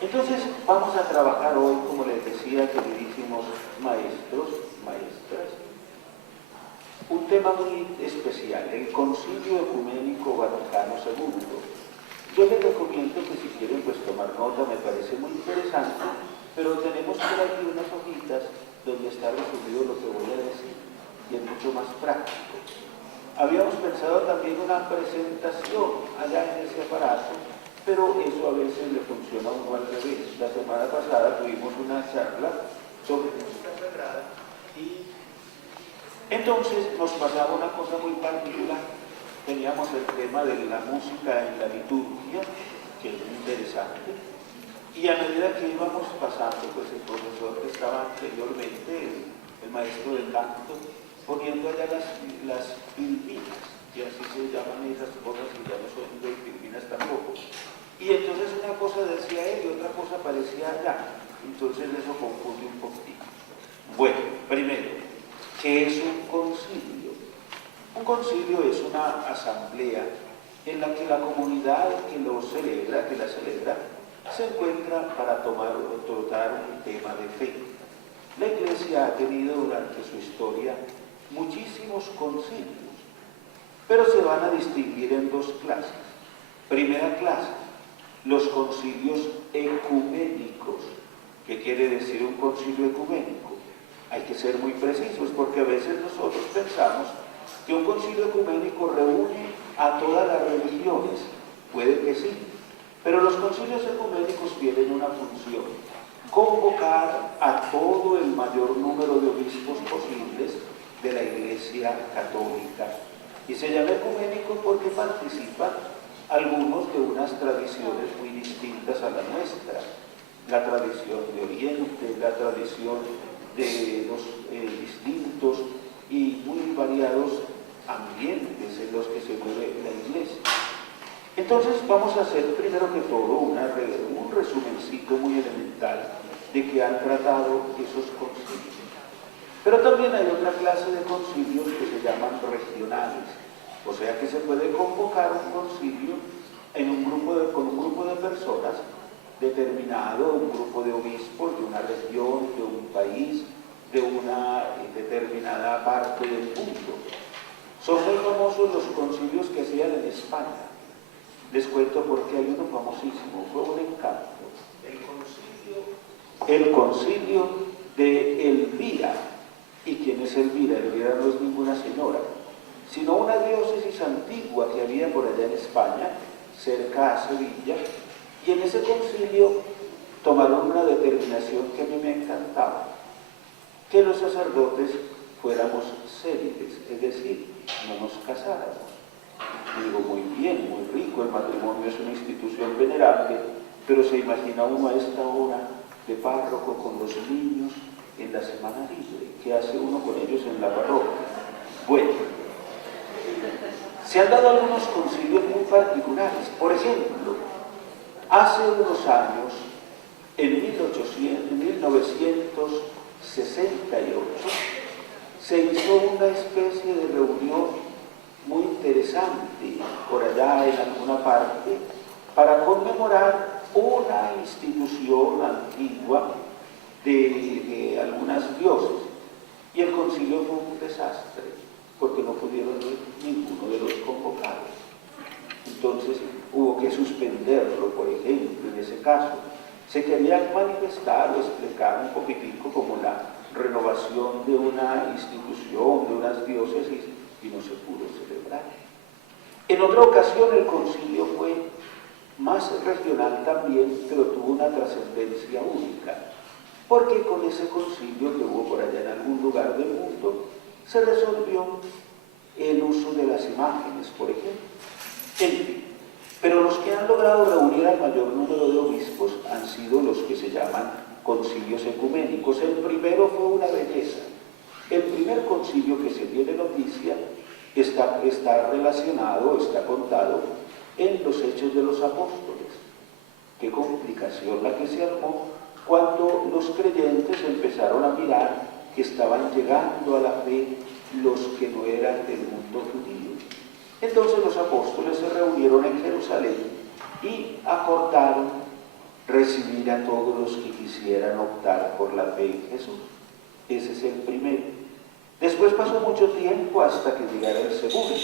Entonces vamos a trabajar hoy, como les decía, queridísimos maestros, maestras, un tema muy especial, el Concilio Ecuménico Vaticano II. Yo les recomiendo que si quieren pues tomar nota, me parece muy interesante, pero tenemos por aquí unas hojitas donde está resumido lo que voy a decir, y es mucho más práctico. Habíamos pensado también una presentación allá en ese aparato, pero eso a veces le funciona a uno al revés. La semana pasada tuvimos una charla sobre música sagrada y entonces nos pasaba una cosa muy particular. Teníamos el tema de la música en la liturgia, que es muy interesante, y a medida que íbamos pasando, pues el profesor que estaba anteriormente, el maestro de canto, poniendo allá las filminas, que así se llaman esas cosas, que ya no son de filminas tampoco. Y entonces una cosa decía él y otra cosa parecía allá. Entonces eso confunde un poquito. Bueno, primero, ¿qué es un concilio? Un concilio es una asamblea en la que la comunidad que la celebra, se encuentra para tomar o tratar un tema de fe. La Iglesia ha tenido durante su historia muchísimos concilios, pero se van a distinguir en dos clases. Primera clase, los concilios ecuménicos. ¿Qué quiere decir un concilio ecuménico? Hay que ser muy precisos porque a veces nosotros pensamos que un concilio ecuménico reúne a todas las religiones. Puede que sí, pero los concilios ecuménicos tienen una función: convocar a todo el mayor número de obispos posibles de la Iglesia Católica. Y se llama ecuménico porque participan algunos de unas tradiciones muy distintas a la nuestra, la tradición de Oriente, la tradición de los distintos y muy variados ambientes en los que se mueve la Iglesia. Entonces vamos a hacer primero que todo un resumencito muy elemental de que han tratado esos concilios. Pero también hay otra clase de concilios que se llaman regionales. O sea que se puede convocar un concilio con un grupo de personas determinado, un grupo de obispos de una región, de un país, de una determinada parte del mundo. Son muy famosos los concilios que hacían en España. Les cuento porque hay uno famosísimo, fue un encanto. El concilio de Elvira. ¿Y quién es Elvira? Elvira no es ninguna señora, sino una diócesis antigua que había por allá en España, cerca a Sevilla, y en ese concilio tomaron una determinación que a mí me encantaba: que los sacerdotes fuéramos célibes, es decir, no nos casáramos. Y digo, muy bien, muy rico, el matrimonio es una institución venerable, pero se imagina uno a esta hora de párroco con los niños en la semana libre. ¿Qué hace uno con ellos en la parroquia? Bueno, se han dado algunos concilios muy particulares. Por ejemplo, hace unos años, en 1968, se hizo una especie de reunión muy interesante por allá en alguna parte para conmemorar una institución antigua de algunas diócesis. Y el concilio fue un desastre, porque no pudieron ir ninguno de los convocados. Entonces hubo que suspenderlo, por ejemplo, en ese caso. Se quería manifestar o explicar un poquitico como la renovación de una institución, de unas diócesis, y no se pudo celebrar. En otra ocasión el concilio fue más regional también, pero tuvo una trascendencia única, porque con ese concilio que hubo por allá en algún lugar del mundo, se resolvió el uso de las imágenes, por ejemplo. En fin, pero los que han logrado reunir al mayor número de obispos han sido los que se llaman concilios ecuménicos. El primero fue una belleza. El primer concilio que se tiene noticia está relacionado, está contado en los Hechos de los Apóstoles. Qué complicación la que se armó cuando los creyentes empezaron a mirar que estaban llegando a la fe los que no eran del mundo judío. Entonces los apóstoles se reunieron en Jerusalén y acordaron recibir a todos los que quisieran optar por la fe en Jesús. Ese es el primero. Después pasó mucho tiempo hasta que llegara el segundo,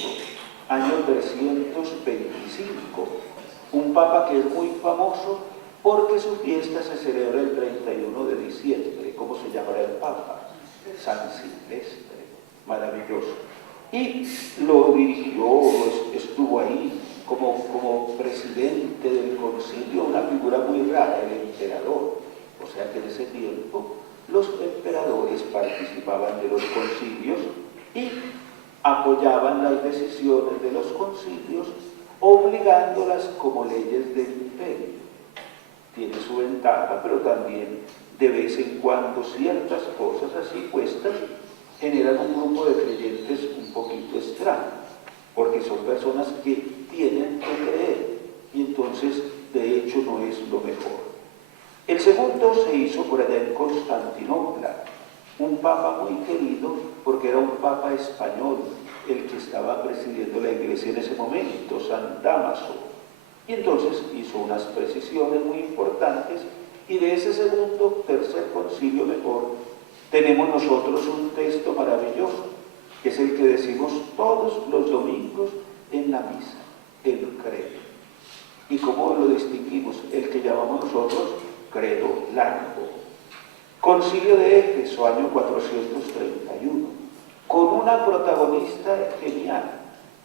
año 325, un papa que es muy famoso porque su fiesta se celebra el 31 de diciembre. ¿Cómo se llamará el papa? San Silvestre, maravilloso. Y lo dirigió, estuvo ahí como presidente del concilio, una figura muy rara, el emperador. O sea que en ese tiempo los emperadores participaban de los concilios y apoyaban las decisiones de los concilios, obligándolas como leyes del imperio. Tiene su ventaja, pero también de vez en cuando ciertas cosas así puestas generan un grupo de creyentes un poquito extraño, porque son personas que tienen que creer y entonces de hecho no es lo mejor. El segundo se hizo por allá en Constantinopla, un papa muy querido porque era un papa español, el que estaba presidiendo la iglesia en ese momento, San Dámaso. Y entonces hizo unas precisiones muy importantes y de ese segundo, tercer concilio mejor, tenemos nosotros un texto maravilloso, que es el que decimos todos los domingos en la misa, el credo. ¿Y cómo lo distinguimos? El que llamamos nosotros credo largo. Concilio de Éfeso, año 431, con una protagonista genial,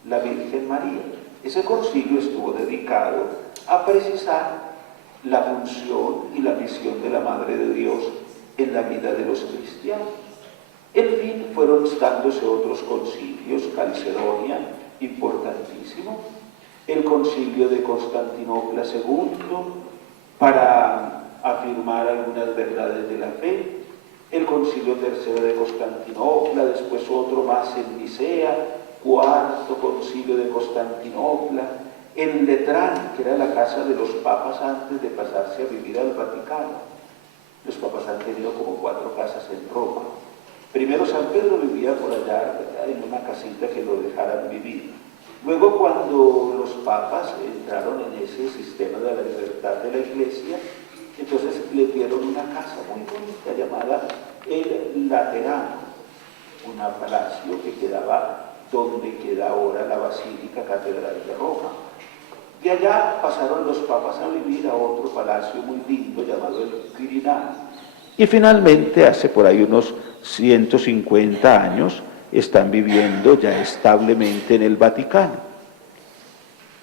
la Virgen María. Ese concilio estuvo dedicado a precisar la función y la misión de la Madre de Dios en la vida de los cristianos. En fin, fueron dándose otros concilios, Calcedonia, importantísimo, el concilio de Constantinopla II, para afirmar algunas verdades de la fe, el concilio tercero de Constantinopla, después otro más en Nicea, cuarto concilio de Constantinopla, en Letrán, que era la casa de los papas antes de pasarse a vivir al Vaticano. Los papas han tenido como 4 casas en Roma. Primero San Pedro vivía por allá en una casita que lo dejaran vivir. Luego, cuando los papas entraron en ese sistema de la libertad de la Iglesia, entonces le dieron una casa muy bonita llamada el Laterano, un palacio que quedaba donde queda ahora la Basílica Catedral de Roma. De allá pasaron los papas a vivir a otro palacio muy lindo llamado el Quirinal. Y finalmente, hace por ahí unos 150 años, están viviendo ya establemente en el Vaticano.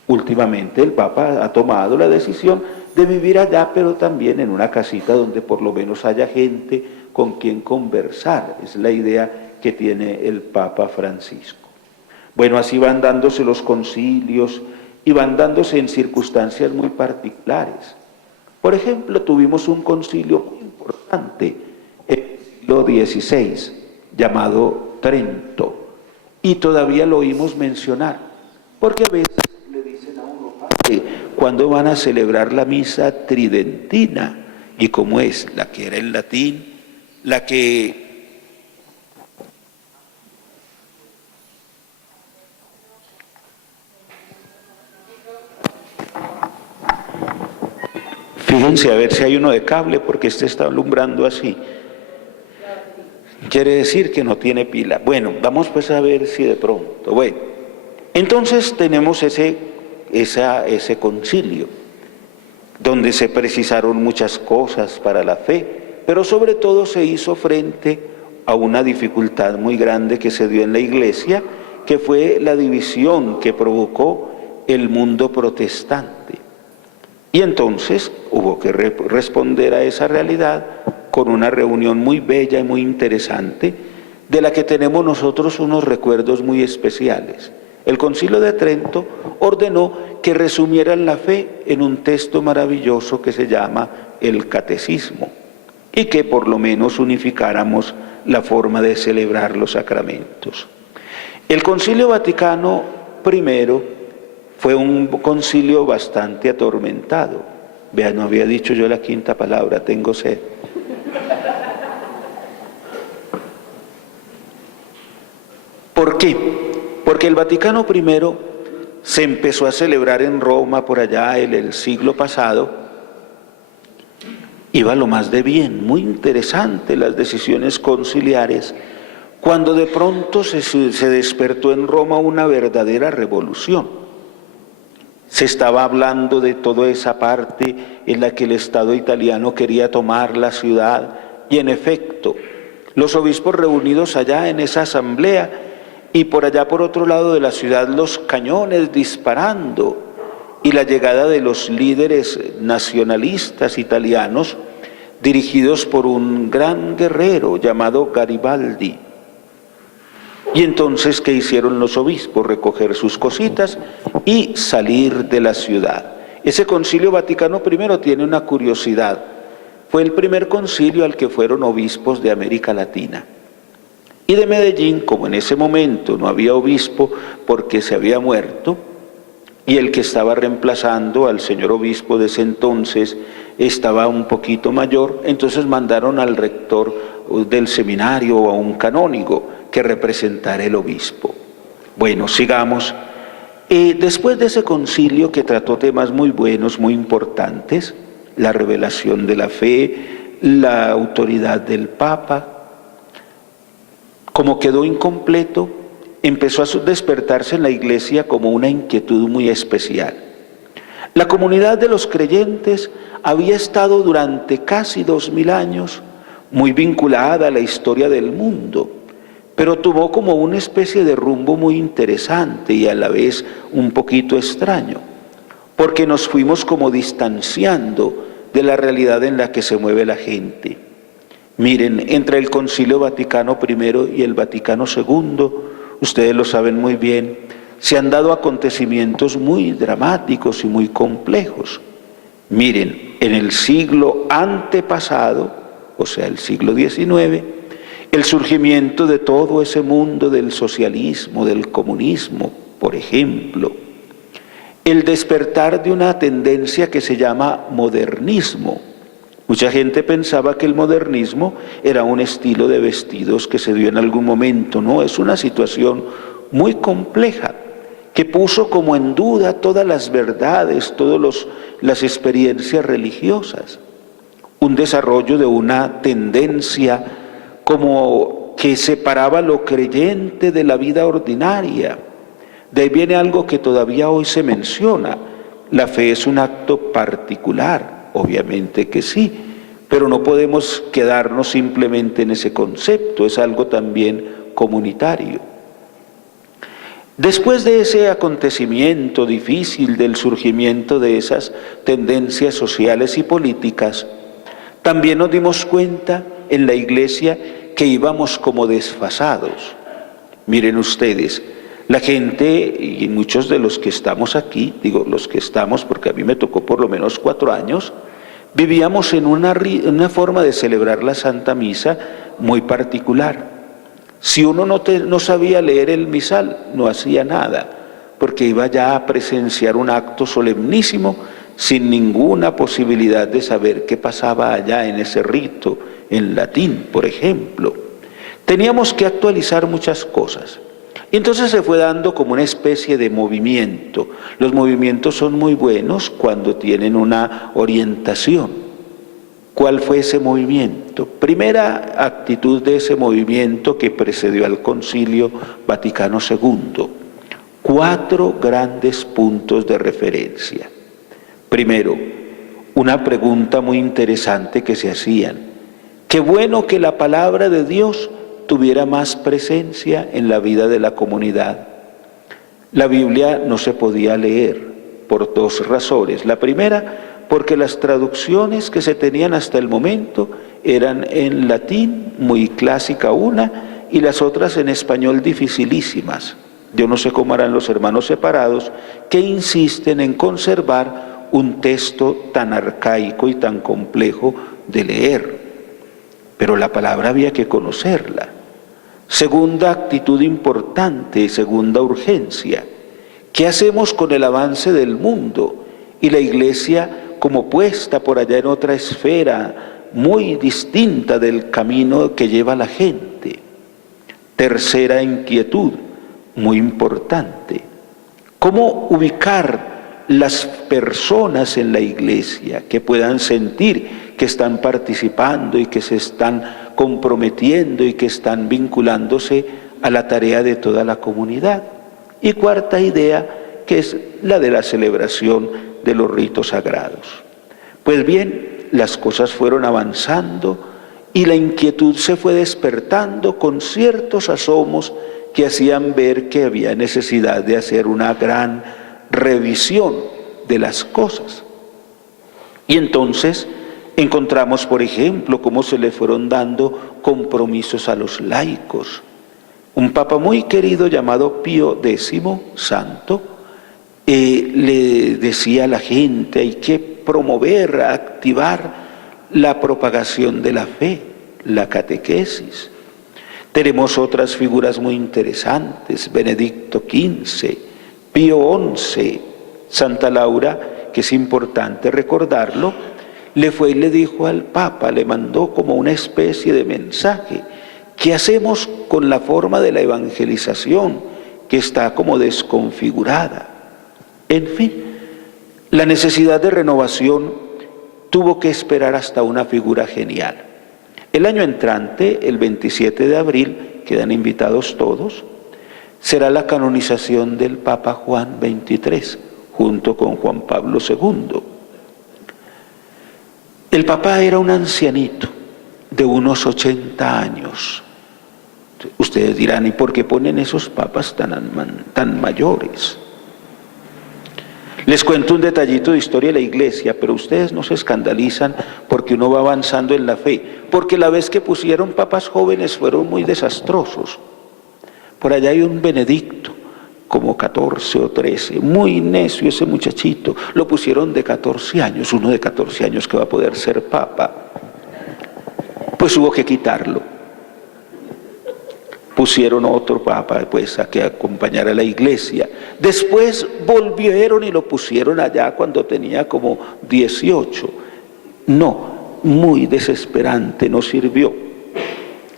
Últimamente el Papa ha tomado la decisión de vivir allá, pero también en una casita donde por lo menos haya gente con quien conversar. Es la idea que tiene el Papa Francisco. Bueno, así van dándose los concilios y van dándose en circunstancias muy particulares. Por ejemplo, tuvimos un concilio muy importante en el siglo XVI, llamado Trento, y todavía lo oímos mencionar, porque a veces le dicen a uno, padre, ¿cuándo van a celebrar la misa tridentina? ¿Y cómo es? La que era en latín, la que... Fíjense a ver si hay uno de cable, porque este está alumbrando así. Quiere decir que no tiene pila. Bueno, vamos pues a ver si de pronto. Bueno, entonces tenemos ese concilio, donde se precisaron muchas cosas para la fe, pero sobre todo se hizo frente a una dificultad muy grande que se dio en la Iglesia, que fue la división que provocó el mundo protestante. Y entonces hubo que responder a esa realidad con una reunión muy bella y muy interesante, de la que tenemos nosotros unos recuerdos muy especiales. El Concilio de Trento ordenó que resumieran la fe en un texto maravilloso que se llama el Catecismo. y que por lo menos unificáramos la forma de celebrar los sacramentos. El Concilio Vaticano I fue un concilio bastante atormentado. Vea, no había dicho yo la quinta palabra, tengo sed. ¿Por qué? Porque el Vaticano I se empezó a celebrar en Roma por allá en el siglo pasado. Iba lo más de bien, muy interesante las decisiones conciliares, cuando de pronto se despertó en Roma una verdadera revolución. Se estaba hablando de toda esa parte en la que el Estado italiano quería tomar la ciudad, y en efecto, los obispos reunidos allá en esa asamblea, y por allá por otro lado de la ciudad los cañones disparando, y la llegada de los líderes nacionalistas italianos, dirigidos por un gran guerrero llamado Garibaldi. Y entonces, ¿qué hicieron los obispos? Recoger sus cositas y salir de la ciudad. Ese Concilio Vaticano I tiene una curiosidad. Fue el primer concilio al que fueron obispos de América Latina. Y de Medellín, como en ese momento no había obispo porque se había muerto, y el que estaba reemplazando al señor obispo de ese entonces estaba un poquito mayor, entonces mandaron al rector del seminario o a un canónigo que representara el obispo. Bueno, sigamos. Después de ese concilio que trató temas muy buenos, muy importantes, la revelación de la fe, la autoridad del Papa, como quedó incompleto, empezó a despertarse en la Iglesia como una inquietud muy especial. La comunidad de los creyentes había estado durante casi 2000 años muy vinculada a la historia del mundo, pero tuvo como una especie de rumbo muy interesante y a la vez un poquito extraño, porque nos fuimos como distanciando de la realidad en la que se mueve la gente. Miren, entre el Concilio Vaticano I y el Vaticano II, ustedes lo saben muy bien, se han dado acontecimientos muy dramáticos y muy complejos. Miren, en el siglo antepasado, o sea, el siglo XIX, el surgimiento de todo ese mundo del socialismo, del comunismo, por ejemplo, el despertar de una tendencia que se llama modernismo. Mucha gente pensaba que el modernismo era un estilo de vestidos que se dio en algún momento. No, es una situación muy compleja que puso como en duda todas las verdades, todas las experiencias religiosas. Un desarrollo de una tendencia como que separaba lo creyente de la vida ordinaria. De ahí viene algo que todavía hoy se menciona. La fe es un acto particular. Obviamente que sí, pero no podemos quedarnos simplemente en ese concepto, es algo también comunitario. Después de ese acontecimiento difícil del surgimiento de esas tendencias sociales y políticas, también nos dimos cuenta en la Iglesia que íbamos como desfasados. Miren ustedes, la gente, y muchos de los que estamos aquí, digo los que estamos porque a mí me tocó por lo menos 4 años, vivíamos en una forma de celebrar la Santa Misa muy particular. Si uno no sabía leer el misal, no hacía nada, porque iba ya a presenciar un acto solemnísimo sin ninguna posibilidad de saber qué pasaba allá en ese rito, en latín, por ejemplo. Teníamos que actualizar muchas cosas. Entonces se fue dando como una especie de movimiento. Los movimientos son muy buenos cuando tienen una orientación. ¿Cuál fue ese movimiento? Primera actitud de ese movimiento que precedió al Concilio Vaticano II. 4 grandes puntos de referencia. Primero, una pregunta muy interesante que se hacían. Qué bueno que la palabra de Dios tuviera más presencia en la vida de la comunidad. La Biblia no se podía leer por 2 razones. La primera, porque las traducciones que se tenían hasta el momento eran en latín, muy clásica una, y las otras en español dificilísimas. Yo no sé cómo harán los hermanos separados que insisten en conservar un texto tan arcaico y tan complejo de leer. pero la palabra había que conocerla. Segunda actitud importante, segunda urgencia. ¿Qué hacemos con el avance del mundo? Y la Iglesia como puesta por allá en otra esfera muy distinta del camino que lleva la gente. Tercera inquietud, muy importante. ¿Cómo ubicar las personas en la Iglesia que puedan sentir que están participando y que se están comprometiendo y que están vinculándose a la tarea de toda la comunidad? Y cuarta idea, que es la de la celebración de los ritos sagrados. Pues bien, las cosas fueron avanzando y la inquietud se fue despertando con ciertos asomos que hacían ver que había necesidad de hacer una gran revisión de las cosas. Y entonces encontramos, por ejemplo, cómo se le fueron dando compromisos a los laicos. Un papa muy querido llamado Pío X, santo, le decía a la gente: hay que promover, activar la propagación de la fe, la catequesis. Tenemos otras figuras muy interesantes: Benedicto XV, Pío XI, Santa Laura, que es importante recordarlo, le fue y le dijo al Papa, le mandó como una especie de mensaje: ¿qué hacemos con la forma de la evangelización que está como desconfigurada? En fin, la necesidad de renovación tuvo que esperar hasta una figura genial. El año entrante, el 27 de abril, quedan invitados todos, será la canonización del Papa Juan XXIII, junto con Juan Pablo II. El Papa era un ancianito de unos 80 años. Ustedes dirán: ¿y por qué ponen esos papas tan mayores? Les cuento un detallito de historia de la Iglesia, pero ustedes no se escandalizan porque uno va avanzando en la fe, porque la vez que pusieron papas jóvenes fueron muy desastrosos. Por allá hay un Benedicto, como 14 o 13, muy necio ese muchachito, lo pusieron de 14 años, uno de 14 años que va a poder ser papa. Pues hubo que quitarlo. Pusieron otro papa pues a que acompañara a la Iglesia. Después volvieron y lo pusieron allá cuando tenía como 18. No, muy desesperante, no sirvió.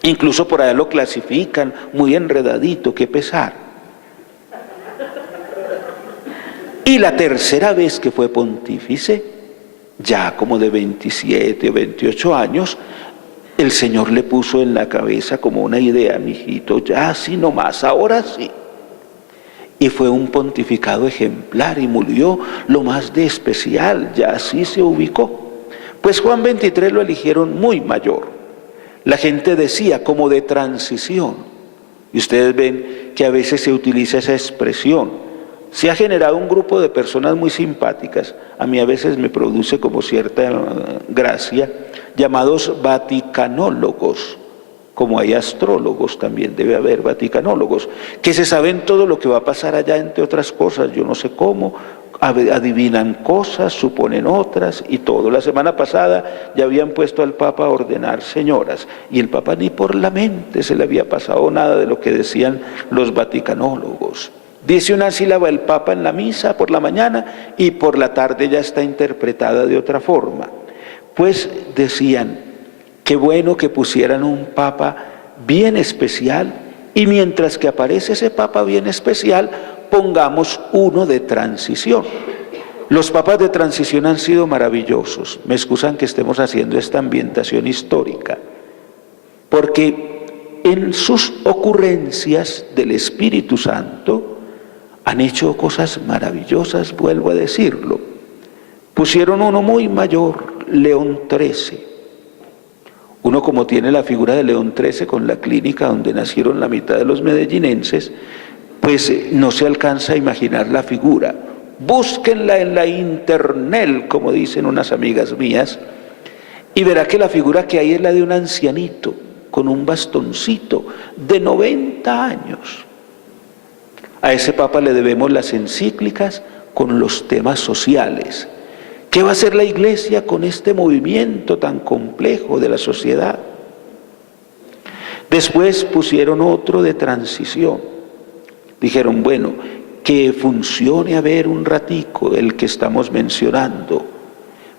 Incluso por allá lo clasifican muy enredadito, qué pesar. Y la tercera vez que fue pontífice, ya como de 27 o 28 años, el Señor le puso en la cabeza como una idea: mijito, ya así nomás, ahora sí. Y fue un pontificado ejemplar y murió lo más de especial, ya así se ubicó. Pues Juan XXIII lo eligieron muy mayor. La gente decía como de transición. Y ustedes ven que a veces se utiliza esa expresión. Se ha generado un grupo de personas muy simpáticas, a mí a veces me produce como cierta gracia, llamados vaticanólogos. Como hay astrólogos, también debe haber vaticanólogos, que se saben todo lo que va a pasar allá, entre otras cosas, yo no sé cómo, adivinan cosas, suponen otras y todo. La semana pasada ya habían puesto al Papa a ordenar señoras, y el Papa ni por la mente se le había pasado nada de lo que decían los vaticanólogos. Dice una sílaba el Papa en la misa por la mañana y por la tarde ya está interpretada de otra forma. Pues decían: qué bueno que pusieran un Papa bien especial, y mientras que aparece ese Papa bien especial, pongamos uno de transición. Los papas de transición han sido maravillosos. Me excusan que estemos haciendo esta ambientación histórica, porque en sus ocurrencias del Espíritu Santo han hecho cosas maravillosas, vuelvo a decirlo. Pusieron uno muy mayor, León XIII. Uno, como tiene la figura de León XIII con la clínica donde nacieron la mitad de los medellinenses, pues no se alcanza a imaginar la figura. Búsquenla en la internet, como dicen unas amigas mías, y verá que la figura que hay es la de un ancianito con un bastoncito de 90 años. A ese Papa le debemos las encíclicas con los temas sociales. ¿Qué va a hacer la Iglesia con este movimiento tan complejo de la sociedad? Después pusieron otro de transición. Dijeron, bueno, que funcione a ver un ratico el que estamos mencionando,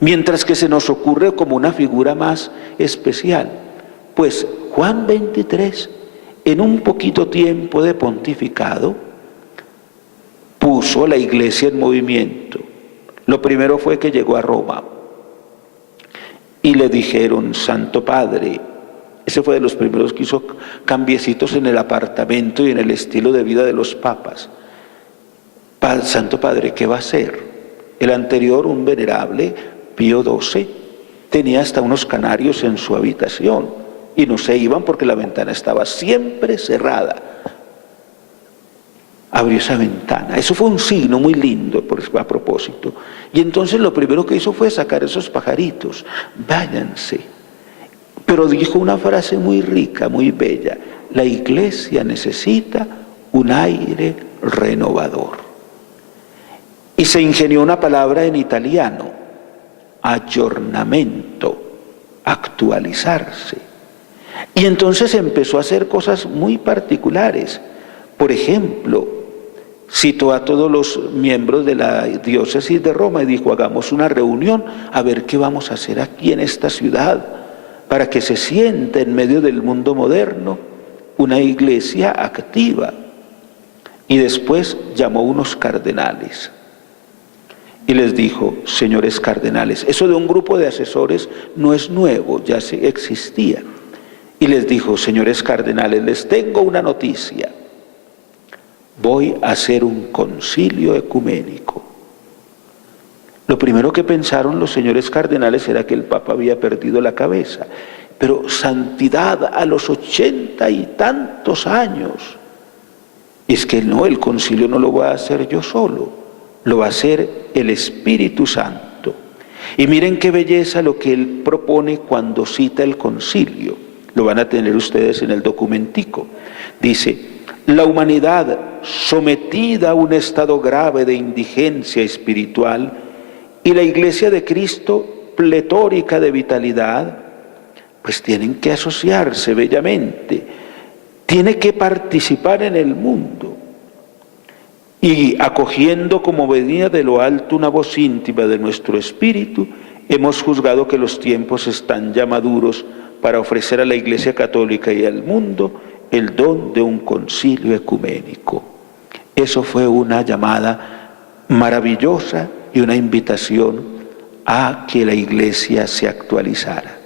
mientras que se nos ocurre como una figura más especial. Pues Juan 23, en un poquito tiempo de pontificado, puso la iglesia en movimiento. Lo primero fue que llegó a Roma y le dijeron, Santo Padre, ese fue de los primeros que hizo cambiecitos en el apartamento y en el estilo de vida de los papas. Santo Padre, ¿qué va a hacer? El anterior, un venerable, Pío XII, tenía hasta unos canarios en su habitación y no se iban porque la ventana estaba siempre cerrada. Abrió esa ventana. Eso fue un signo muy lindo a propósito. Y entonces lo primero que hizo fue sacar esos pajaritos. Váyanse. Pero dijo una frase muy rica, muy bella. La iglesia necesita un aire renovador. Y se ingenió una palabra en italiano. Aggiornamento. Actualizarse. Y entonces empezó a hacer cosas muy particulares. Por ejemplo, citó a todos los miembros de la diócesis de Roma y dijo, hagamos una reunión a ver qué vamos a hacer aquí en esta ciudad para que se sienta en medio del mundo moderno una iglesia activa. Y después llamó unos cardenales y les dijo, señores cardenales, eso de un grupo de asesores no es nuevo, ya existía. Y les dijo, señores cardenales, les tengo una noticia. Voy a hacer un concilio ecuménico. Lo primero que pensaron los señores cardenales era que el Papa había perdido la cabeza. Pero santidad a los 80 y tantos años. Es que no, el concilio no lo voy a hacer yo solo, lo va a hacer el Espíritu Santo. Y miren qué belleza lo que él propone cuando cita el concilio. Lo van a tener ustedes en el documentico. Dice, la humanidad sometida a un estado grave de indigencia espiritual y la Iglesia de Cristo pletórica de vitalidad, pues tienen que asociarse bellamente, tiene que participar en el mundo. Y acogiendo como venida de lo alto una voz íntima de nuestro espíritu, hemos juzgado que los tiempos están ya maduros para ofrecer a la Iglesia Católica y al mundo el don de un concilio ecuménico. Eso fue una llamada maravillosa y una invitación a que la Iglesia se actualizara.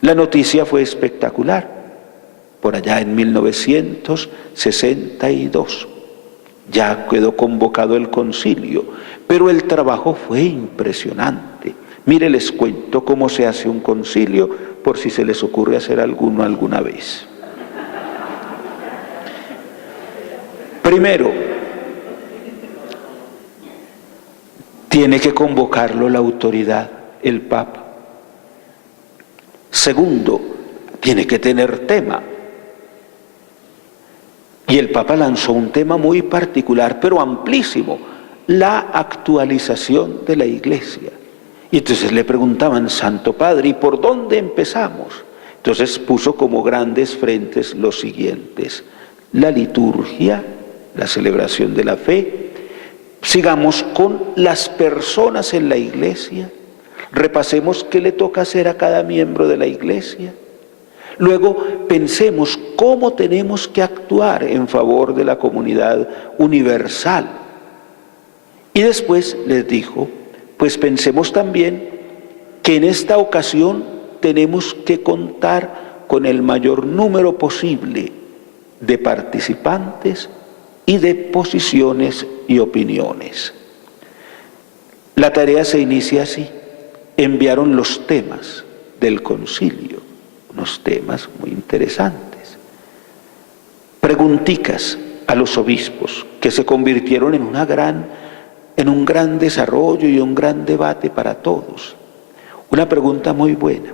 La noticia fue espectacular, por allá en 1962. Ya quedó convocado el concilio, pero el trabajo fue impresionante. Mire, les cuento cómo se hace un concilio, por si se les ocurre hacer alguno alguna vez. Primero, tiene que convocarlo la autoridad, el Papa. Segundo, tiene que tener tema. Y el Papa lanzó un tema muy particular, pero amplísimo, la actualización de la Iglesia. Y entonces le preguntaban, Santo Padre, ¿y por dónde empezamos? Entonces puso como grandes frentes los siguientes: la liturgia, la celebración de la fe, sigamos con las personas en la Iglesia, repasemos qué le toca hacer a cada miembro de la Iglesia, luego pensemos cómo tenemos que actuar en favor de la comunidad universal. Y después les dijo, pues pensemos también que en esta ocasión tenemos que contar con el mayor número posible de participantes y de posiciones y opiniones. La tarea se inicia así. Enviaron los temas del concilio, unos temas muy interesantes. Pregunticas a los obispos que se convirtieron en un gran desarrollo y un gran debate para todos. Una pregunta muy buena,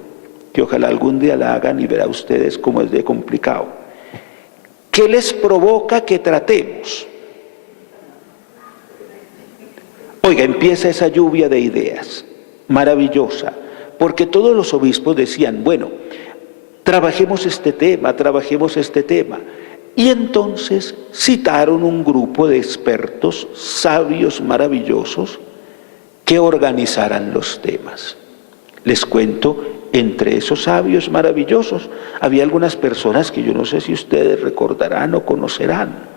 que ojalá algún día la hagan y verá ustedes cómo es de complicado. ¿Qué les provoca que tratemos? Oiga, empieza esa lluvia de ideas, maravillosa, porque todos los obispos decían, bueno, trabajemos este tema, trabajemos este tema. Y entonces citaron un grupo de expertos, sabios maravillosos, que organizaran los temas. Les cuento, entre esos sabios maravillosos, había algunas personas que yo no sé si ustedes recordarán o conocerán.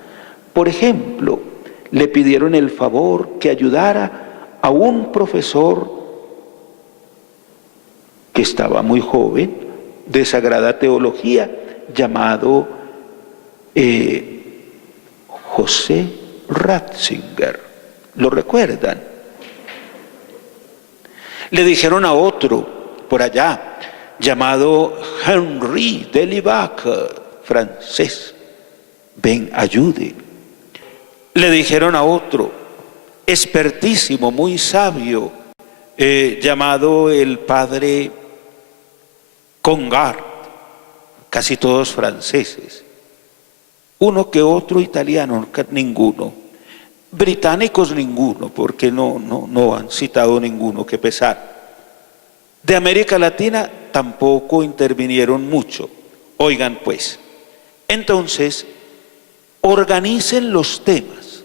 Por ejemplo, le pidieron el favor que ayudara a un profesor que estaba muy joven, de Sagrada Teología, llamado José Ratzinger. ¿Lo recuerdan? Le dijeron a otro por allá, llamado Henri Delibac, francés, ven, ayude. Le dijeron a otro, expertísimo, muy sabio, llamado el padre Congar, casi todos franceses. Uno que otro italiano, ninguno. Británicos ninguno, porque no han citado ninguno, qué pesar. De América Latina tampoco intervinieron mucho. Oigan pues, entonces, organicen los temas.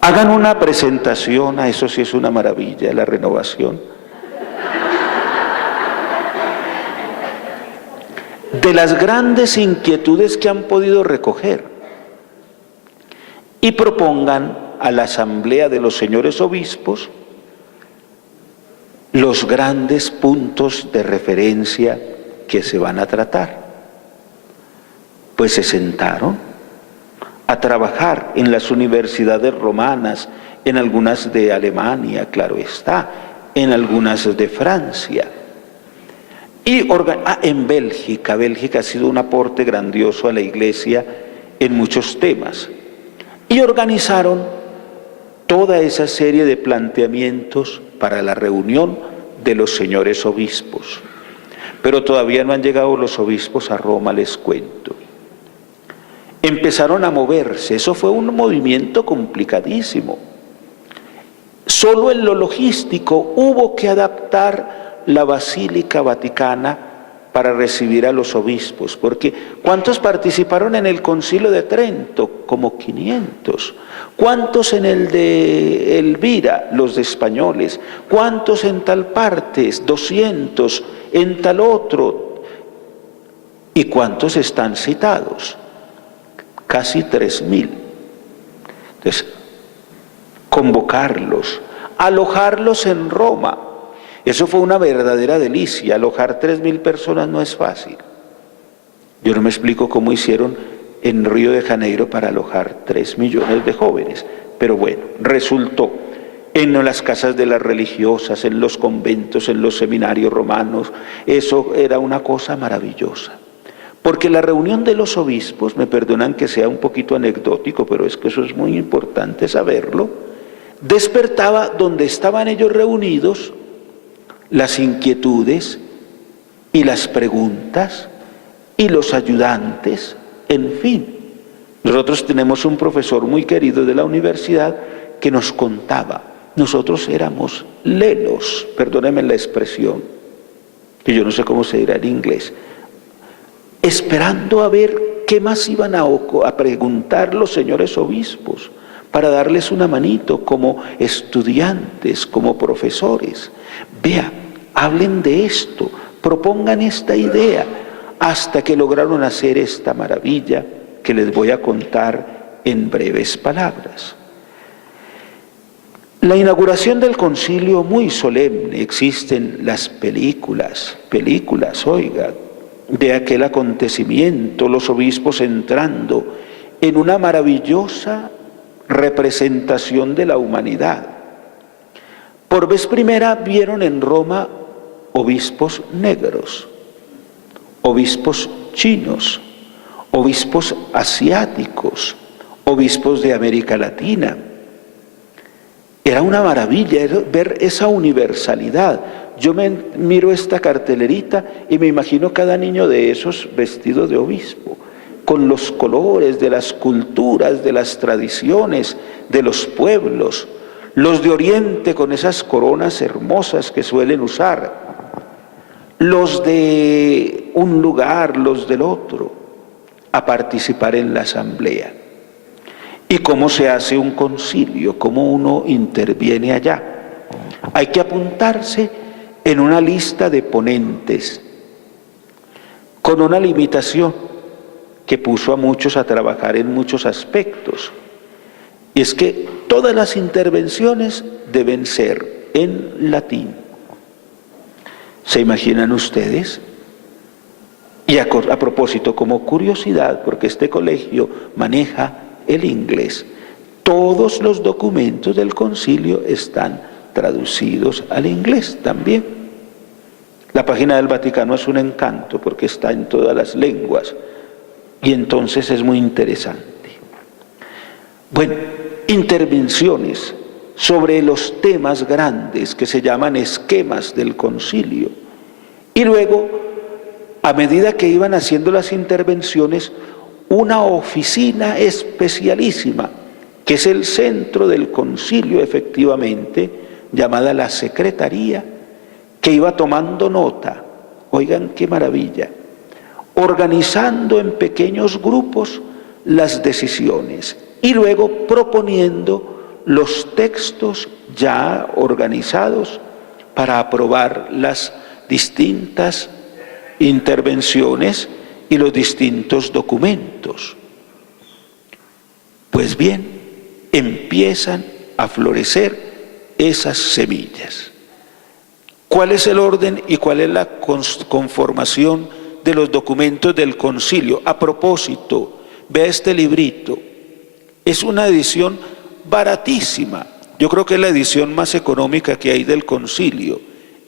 Hagan una presentación, eso sí es una maravilla, la renovación, de las grandes inquietudes que han podido recoger y propongan a la asamblea de los señores obispos los grandes puntos de referencia que se van a tratar. Pues se sentaron a trabajar en las universidades romanas, en algunas de Alemania, claro está, en algunas de Francia. Y en Bélgica ha sido un aporte grandioso a la Iglesia en muchos temas. Y organizaron toda esa serie de planteamientos para la reunión de los señores obispos. Pero todavía no han llegado los obispos a Roma, les cuento. Empezaron a moverse, eso fue un movimiento complicadísimo. Solo en lo logístico hubo que adaptar la Basílica Vaticana para recibir a los obispos, porque ¿cuántos participaron en el Concilio de Trento? Como 500. ¿Cuántos en el de Elvira? Los de españoles. ¿Cuántos en tal parte? 200. En tal otro. ¿Y cuántos están citados? Casi 3.000. Entonces, convocarlos, alojarlos en Roma. Eso fue una verdadera delicia. Alojar 3.000 personas no es fácil. Yo no me explico cómo hicieron en Río de Janeiro para alojar 3 millones de jóvenes. Pero bueno, resultó en las casas de las religiosas, en los conventos, en los seminarios romanos. Eso era una cosa maravillosa. Porque la reunión de los obispos, me perdonan que sea un poquito anecdótico, pero es que eso es muy importante saberlo, despertaba donde estaban ellos reunidos las inquietudes y las preguntas y los ayudantes, en fin. Nosotros tenemos un profesor muy querido de la universidad que nos contaba, nosotros éramos lelos, perdónenme la expresión, que yo no sé cómo se dirá en inglés, esperando a ver qué más iban a preguntar los señores obispos, para darles una manito como estudiantes, como profesores. Vea, hablen de esto, propongan esta idea, hasta que lograron hacer esta maravilla que les voy a contar en breves palabras. La inauguración del concilio, muy solemne, existen las películas, oiga, de aquel acontecimiento, los obispos entrando en una maravillosa representación de la humanidad. Por vez primera vieron en Roma obispos negros, obispos chinos, obispos asiáticos, obispos de América Latina. Era una maravilla ver esa universalidad. Yo miro esta cartelerita y me imagino cada niño de esos vestido de obispo, con los colores de las culturas, de las tradiciones, de los pueblos, los de Oriente con esas coronas hermosas que suelen usar, los de un lugar, los del otro, a participar en la asamblea. ¿Y cómo se hace un concilio? ¿Cómo uno interviene allá? Hay que apuntarse en una lista de ponentes, con una limitación que puso a muchos a trabajar en muchos aspectos. Y es que todas las intervenciones deben ser en latín. ¿Se imaginan ustedes? Y a propósito, como curiosidad, porque este colegio maneja el inglés, todos los documentos del concilio están traducidos al inglés también. La página del Vaticano es un encanto porque está en todas las lenguas y entonces es muy interesante. Bueno, intervenciones sobre los temas grandes que se llaman esquemas del concilio. Y luego, a medida que iban haciendo las intervenciones, una oficina especialísima, que es el centro del concilio efectivamente, llamada la secretaría, que iba tomando nota, oigan qué maravilla, organizando en pequeños grupos las decisiones y luego proponiendo los textos ya organizados para aprobar las distintas intervenciones y los distintos documentos. Pues bien, empiezan a florecer esas semillas. ¿Cuál es el orden y cuál es la conformación de los documentos del concilio? A propósito, vea este librito. Es una edición baratísima. Yo creo que es la edición más económica que hay del concilio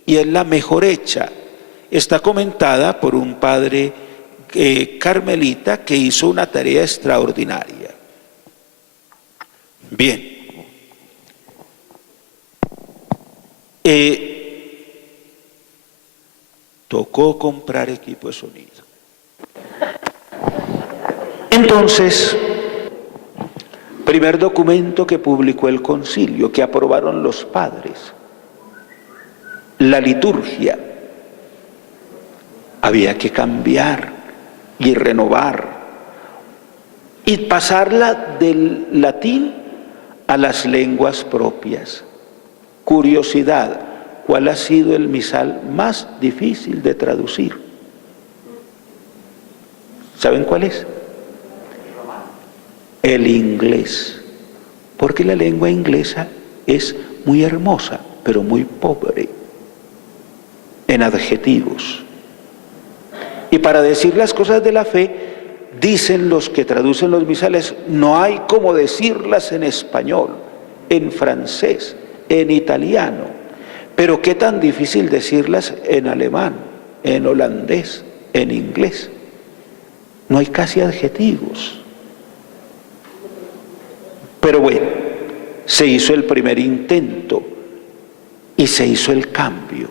y es la mejor hecha. Está comentada por un padre carmelita que hizo una tarea extraordinaria. Bien. Tocó comprar equipo de sonido. Entonces, primer documento que publicó el concilio, que aprobaron los padres, la liturgia. Había que cambiar y renovar y pasarla del latín a las lenguas propias. Curiosidad, ¿cuál ha sido el misal más difícil de traducir? ¿Saben cuál es? El inglés, porque la lengua inglesa es muy hermosa, pero muy pobre en adjetivos. Y para decir las cosas de la fe, dicen los que traducen los misales, no hay como decirlas en español, en francés, en italiano, pero qué tan difícil decirlas en alemán, en holandés, en inglés. No hay casi adjetivos. Pero bueno, se hizo el primer intento y se hizo el cambio.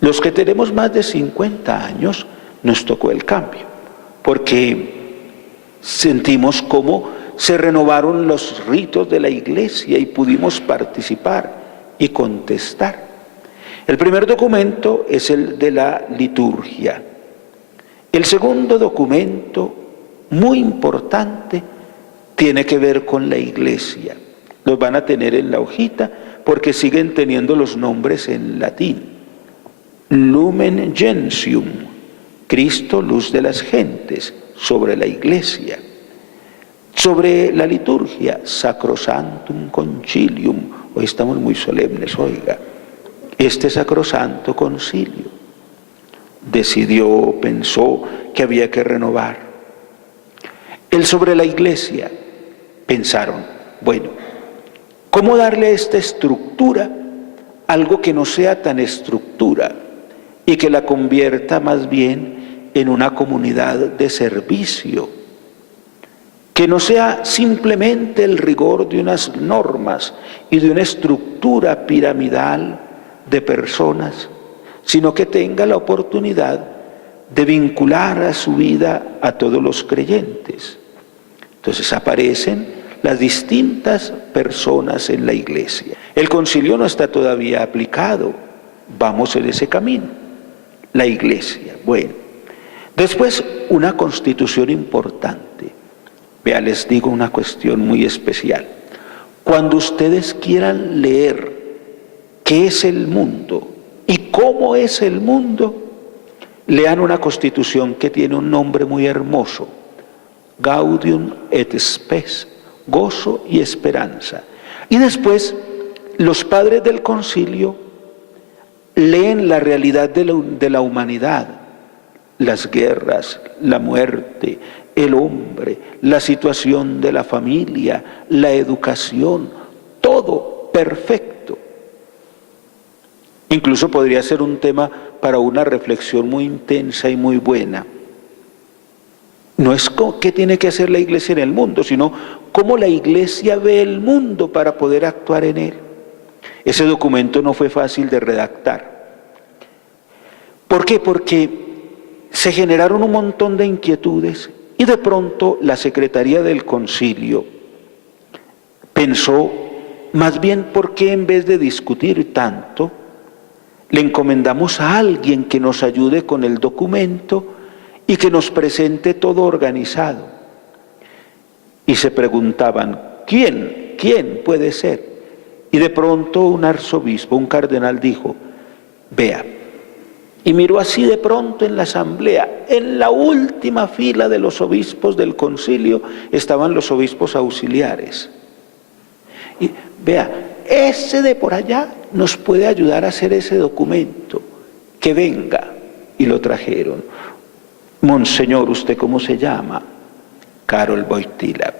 Los que tenemos más de 50 años nos tocó el cambio, porque sentimos cómo se renovaron los ritos de la iglesia y pudimos participar y contestar. El primer documento es el de la liturgia. El segundo documento, muy importante, tiene que ver con la iglesia. Los van a tener en la hojita porque siguen teniendo los nombres en latín. Lumen Gentium, Cristo, luz de las gentes, sobre la iglesia. Sobre la liturgia, Sacrosanctum Concilium. Hoy estamos muy solemnes, oiga. Este sacrosanto concilio decidió, pensó que había que renovar. El sobre la iglesia, pensaron, bueno, ¿cómo darle a esta estructura algo que no sea tan estructura y que la convierta más bien en una comunidad de servicio? Que no sea simplemente el rigor de unas normas y de una estructura piramidal de personas, sino que tenga la oportunidad de vincular a su vida a todos los creyentes. Entonces aparecen las distintas personas en la iglesia. El concilio no está todavía aplicado, vamos en ese camino. la iglesia. Bueno, después una constitución importante. Vea, les digo una cuestión muy especial. Cuando ustedes quieran leer qué es el mundo y cómo es el mundo, lean una constitución que tiene un nombre muy hermoso: Gaudium et Spes, gozo y esperanza. Y después los padres del concilio leen la realidad de la humanidad, las guerras, la muerte, el hombre, la situación de la familia, la educación, todo perfecto. Incluso podría ser un tema para una reflexión muy intensa y muy buena. No es qué tiene que hacer la iglesia en el mundo, sino cómo la iglesia ve el mundo para poder actuar en él. Ese documento no fue fácil de redactar. ¿Por qué? Porque se generaron un montón de inquietudes y de pronto la Secretaría del Concilio pensó, más bien, ¿por qué en vez de discutir tanto, le encomendamos a alguien que nos ayude con el documento y que nos presente todo organizado? Y se preguntaban, ¿quién puede ser? Y de pronto un arzobispo, un cardenal dijo, vea, y miró así de pronto en la asamblea, en la última fila de los obispos del concilio estaban los obispos auxiliares. Y vea, ese de por allá nos puede ayudar a hacer ese documento, que venga. Y lo trajeron. Monseñor, ¿usted cómo se llama? Karol Wojtyła.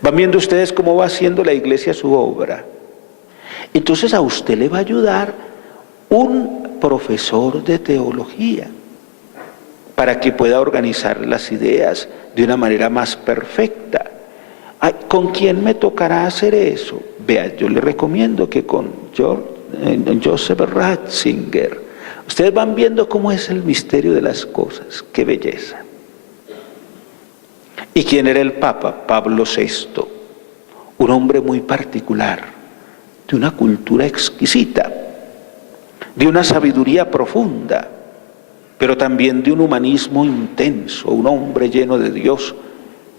Van viendo ustedes cómo va haciendo la iglesia su obra. Entonces a usted le va a ayudar un profesor de teología para que pueda organizar las ideas de una manera más perfecta. ¿Con quién me tocará hacer eso? Vea, yo le recomiendo que con Joseph Ratzinger. Ustedes van viendo cómo es el misterio de las cosas. ¡Qué belleza! ¿Y quién era el Papa? Pablo VI, un hombre muy particular, de una cultura exquisita, de una sabiduría profunda, pero también de un humanismo intenso, un hombre lleno de Dios,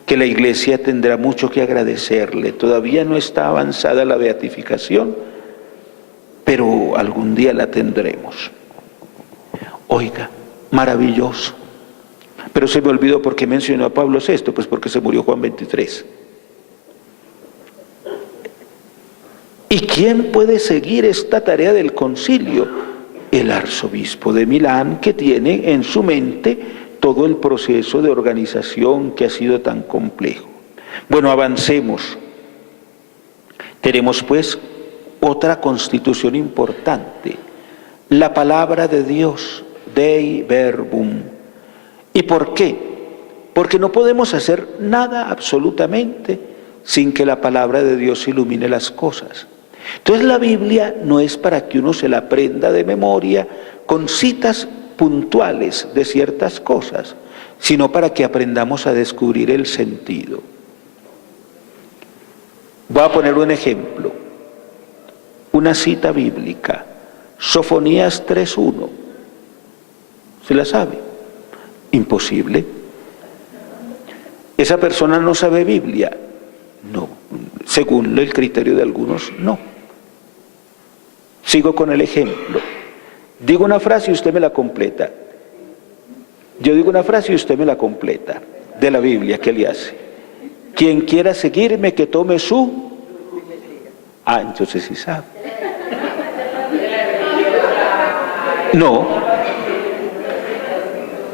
que la iglesia tendrá mucho que agradecerle. Todavía no está avanzada la beatificación, pero algún día la tendremos. Oiga, maravilloso. Pero se me olvidó por qué mencionó a Pablo VI, pues porque se murió Juan XXIII. ¿Y quién puede seguir esta tarea del concilio? El arzobispo de Milán, que tiene en su mente todo el proceso de organización que ha sido tan complejo. Bueno, avancemos. Tenemos pues otra constitución importante, la palabra de Dios, Dei Verbum. ¿Y por qué? Porque no podemos hacer nada absolutamente sin que la palabra de Dios ilumine las cosas. Entonces la Biblia no es para que uno se la aprenda de memoria con citas puntuales de ciertas cosas, sino para que aprendamos a descubrir el sentido. Voy a poner un ejemplo, una cita bíblica, Sofonías 3:1. ¿Se la sabe? Imposible. ¿Esa persona no sabe Biblia? No, según el criterio de algunos, no. Sigo con el ejemplo. Digo una frase y usted me la completa. Yo digo una frase y usted me la completa. De la Biblia, ¿qué le hace? Quien quiera seguirme, que tome su... entonces sí sabe. No.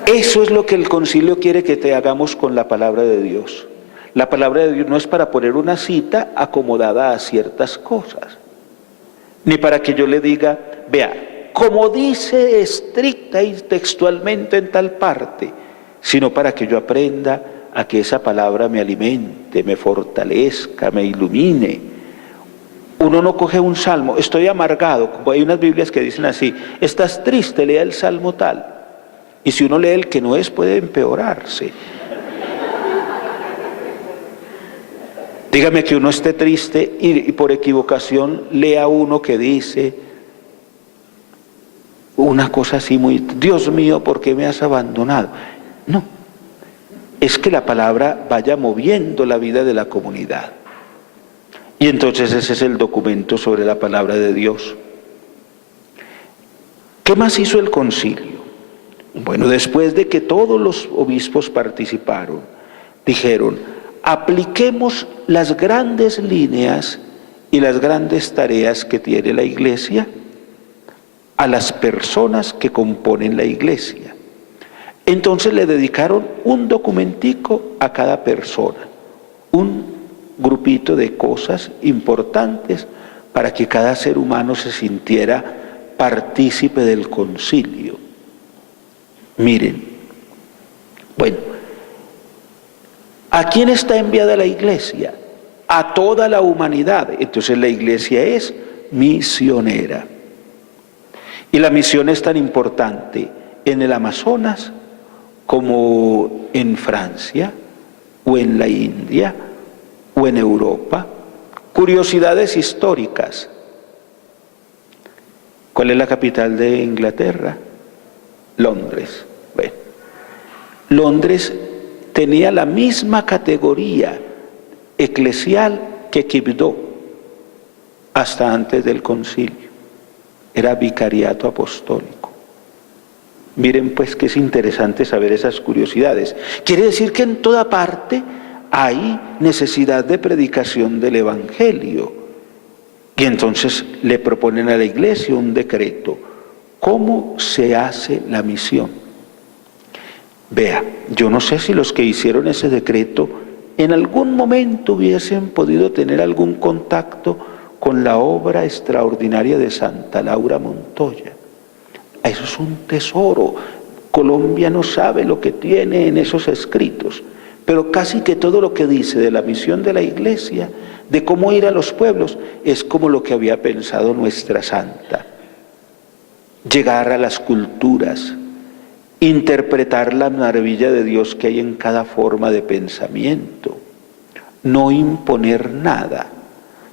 Eso es lo que el concilio quiere que te hagamos con la palabra de Dios. La palabra de Dios no es para poner una cita acomodada a ciertas cosas, ni para que yo le diga, vea, como dice estricta y textualmente en tal parte, sino para que yo aprenda a que esa palabra me alimente, me fortalezca, me ilumine. Uno no coge un salmo, estoy amargado, como hay unas Biblias que dicen así, estás triste, lea el salmo tal. Y si uno lee el que no es, puede empeorarse. Dígame que uno esté triste y por equivocación lea uno que dice, una cosa así muy, Dios mío, ¿por qué me has abandonado? No, es que la palabra vaya moviendo la vida de la comunidad. Y entonces ese es el documento sobre la palabra de Dios. ¿Qué más hizo el concilio? Bueno, después de que todos los obispos participaron, dijeron, apliquemos las grandes líneas y las grandes tareas que tiene la Iglesia a las personas que componen la Iglesia. Entonces le dedicaron un documentico a cada persona, un grupito de cosas importantes para que cada ser humano se sintiera partícipe del concilio. Miren, bueno, ¿a quién está enviada la Iglesia? A toda la humanidad. Entonces la Iglesia es misionera. Y la misión es tan importante en el Amazonas como en Francia, o en la India, o en Europa. Curiosidades históricas. ¿Cuál es la capital de Inglaterra? Londres. Bueno, Londres tenía la misma categoría eclesial que Quibdó hasta antes del concilio. Era vicariato apostólico. Miren pues que es interesante saber esas curiosidades. Quiere decir que en toda parte hay necesidad de predicación del Evangelio. Y entonces le proponen a la Iglesia un decreto. ¿Cómo se hace la misión? Vea, yo no sé si los que hicieron ese decreto en algún momento hubiesen podido tener algún contacto con la obra extraordinaria de Santa Laura Montoya. Eso es un tesoro. Colombia no sabe lo que tiene en esos escritos, pero casi que todo lo que dice de la misión de la Iglesia, de cómo ir a los pueblos, es como lo que había pensado nuestra santa. Llegar a las culturas, interpretar la maravilla de Dios que hay en cada forma de pensamiento, no imponer nada.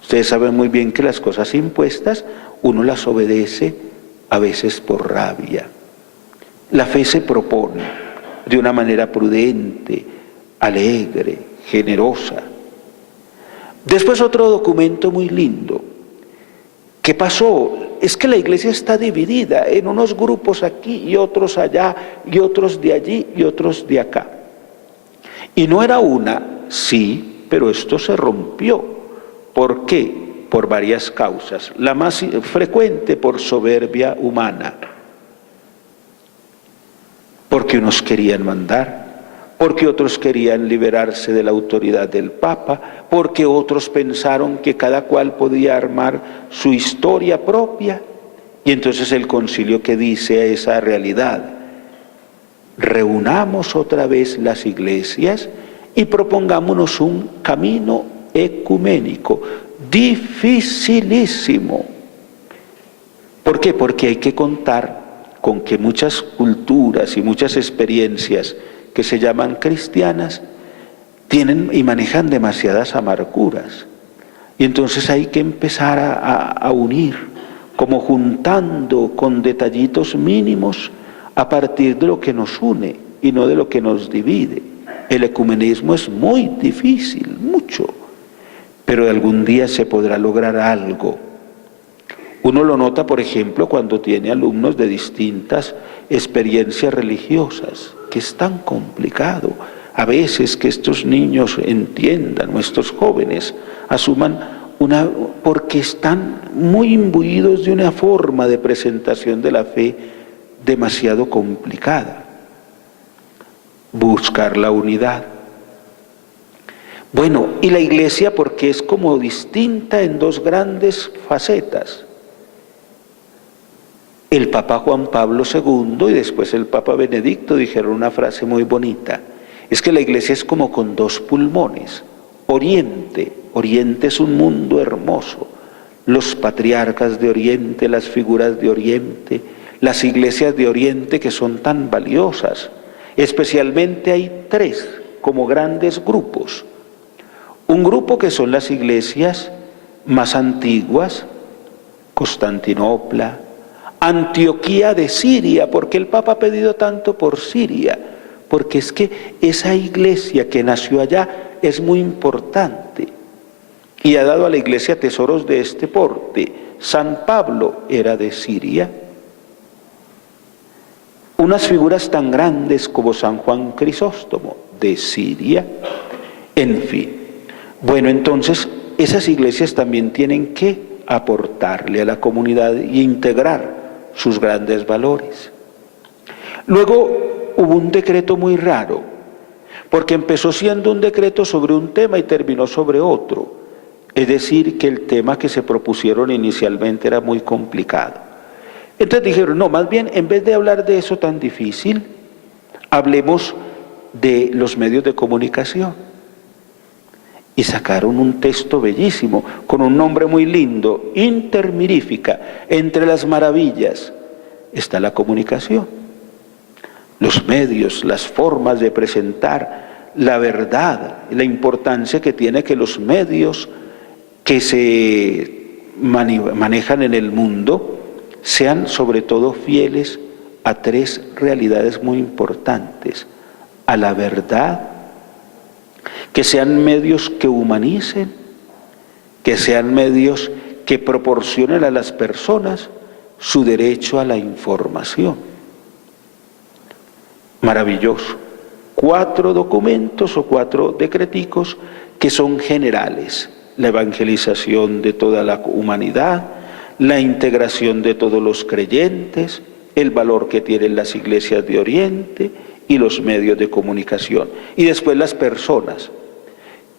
Ustedes saben muy bien que las cosas impuestas uno las obedece a veces por rabia. La fe se propone de una manera prudente, alegre, generosa. Después otro documento muy lindo. ¿Qué pasó? Es que la Iglesia está dividida en unos grupos aquí y otros allá, y otros de allí y otros de acá. Y no era una, sí, pero esto se rompió. ¿Por qué? Por varias causas. La más frecuente, por soberbia humana. Porque unos querían mandar, porque otros querían liberarse de la autoridad del Papa, porque otros pensaron que cada cual podía armar su historia propia. Y entonces el concilio que dice a esa realidad, reunamos otra vez las iglesias y propongámonos un camino ecuménico, dificilísimo. ¿Por qué? Porque hay que contar con que muchas culturas y muchas experiencias que se llaman cristianas tienen y manejan demasiadas amarguras. Y entonces hay que empezar a unir, como juntando con detallitos mínimos a partir de lo que nos une y no de lo que nos divide. El ecumenismo es muy difícil, mucho, pero algún día se podrá lograr algo. Uno lo nota, por ejemplo, cuando tiene alumnos de distintas experiencias religiosas, que es tan complicado. A veces que estos niños entiendan, nuestros jóvenes, asuman porque están muy imbuidos de una forma de presentación de la fe demasiado complicada. Buscar la unidad. Bueno, y la Iglesia porque es como distinta en dos grandes facetas. El Papa Juan Pablo II y después el Papa Benedicto dijeron una frase muy bonita. Es que la Iglesia es como con dos pulmones. Oriente es un mundo hermoso. Los patriarcas de Oriente, las figuras de Oriente, las iglesias de Oriente que son tan valiosas. Especialmente hay tres como grandes grupos. Un grupo que son las iglesias más antiguas, Constantinopla, Antioquía de Siria. ¿Por qué el Papa ha pedido tanto por Siria? Porque es que esa iglesia que nació allá es muy importante y ha dado a la iglesia tesoros de este porte. San Pablo era de Siria. Unas figuras tan grandes como San Juan Crisóstomo, de Siria. En fin. Bueno, entonces esas iglesias también tienen que aportarle a la comunidad y integrar sus grandes valores. Luego hubo un decreto muy raro, porque empezó siendo un decreto sobre un tema y terminó sobre otro. Es decir, que el tema que se propusieron inicialmente era muy complicado. Entonces dijeron, no, más bien, en vez de hablar de eso tan difícil, hablemos de los medios de comunicación. Y sacaron un texto bellísimo, con un nombre muy lindo, Intermirífica. Entre las maravillas está la comunicación. Los medios, las formas de presentar la verdad, la importancia que tiene que los medios que se manejan en el mundo sean sobre todo fieles a tres realidades muy importantes: a la verdad, que sean medios que humanicen, que sean medios que proporcionen a las personas su derecho a la información. Maravilloso. 4 documentos o 4 decreticos que son generales: la evangelización de toda la humanidad, la integración de todos los creyentes, el valor que tienen las iglesias de Oriente y los medios de comunicación. Y después las personas.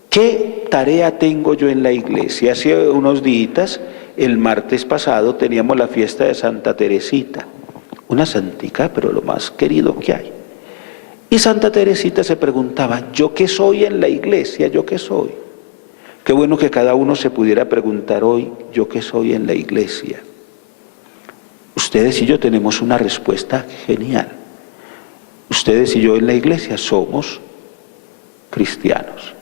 ¿Qué tarea tengo yo en la iglesia? Hace unos días, el martes pasado, teníamos la fiesta de Santa Teresita, una santica, pero lo más querido que hay. Y Santa Teresita se preguntaba, ¿yo qué soy en la iglesia? ¿Yo qué soy? Qué bueno que cada uno se pudiera preguntar hoy, ¿yo qué soy en la iglesia? Ustedes y yo tenemos una respuesta genial. Ustedes y yo en la iglesia somos cristianos.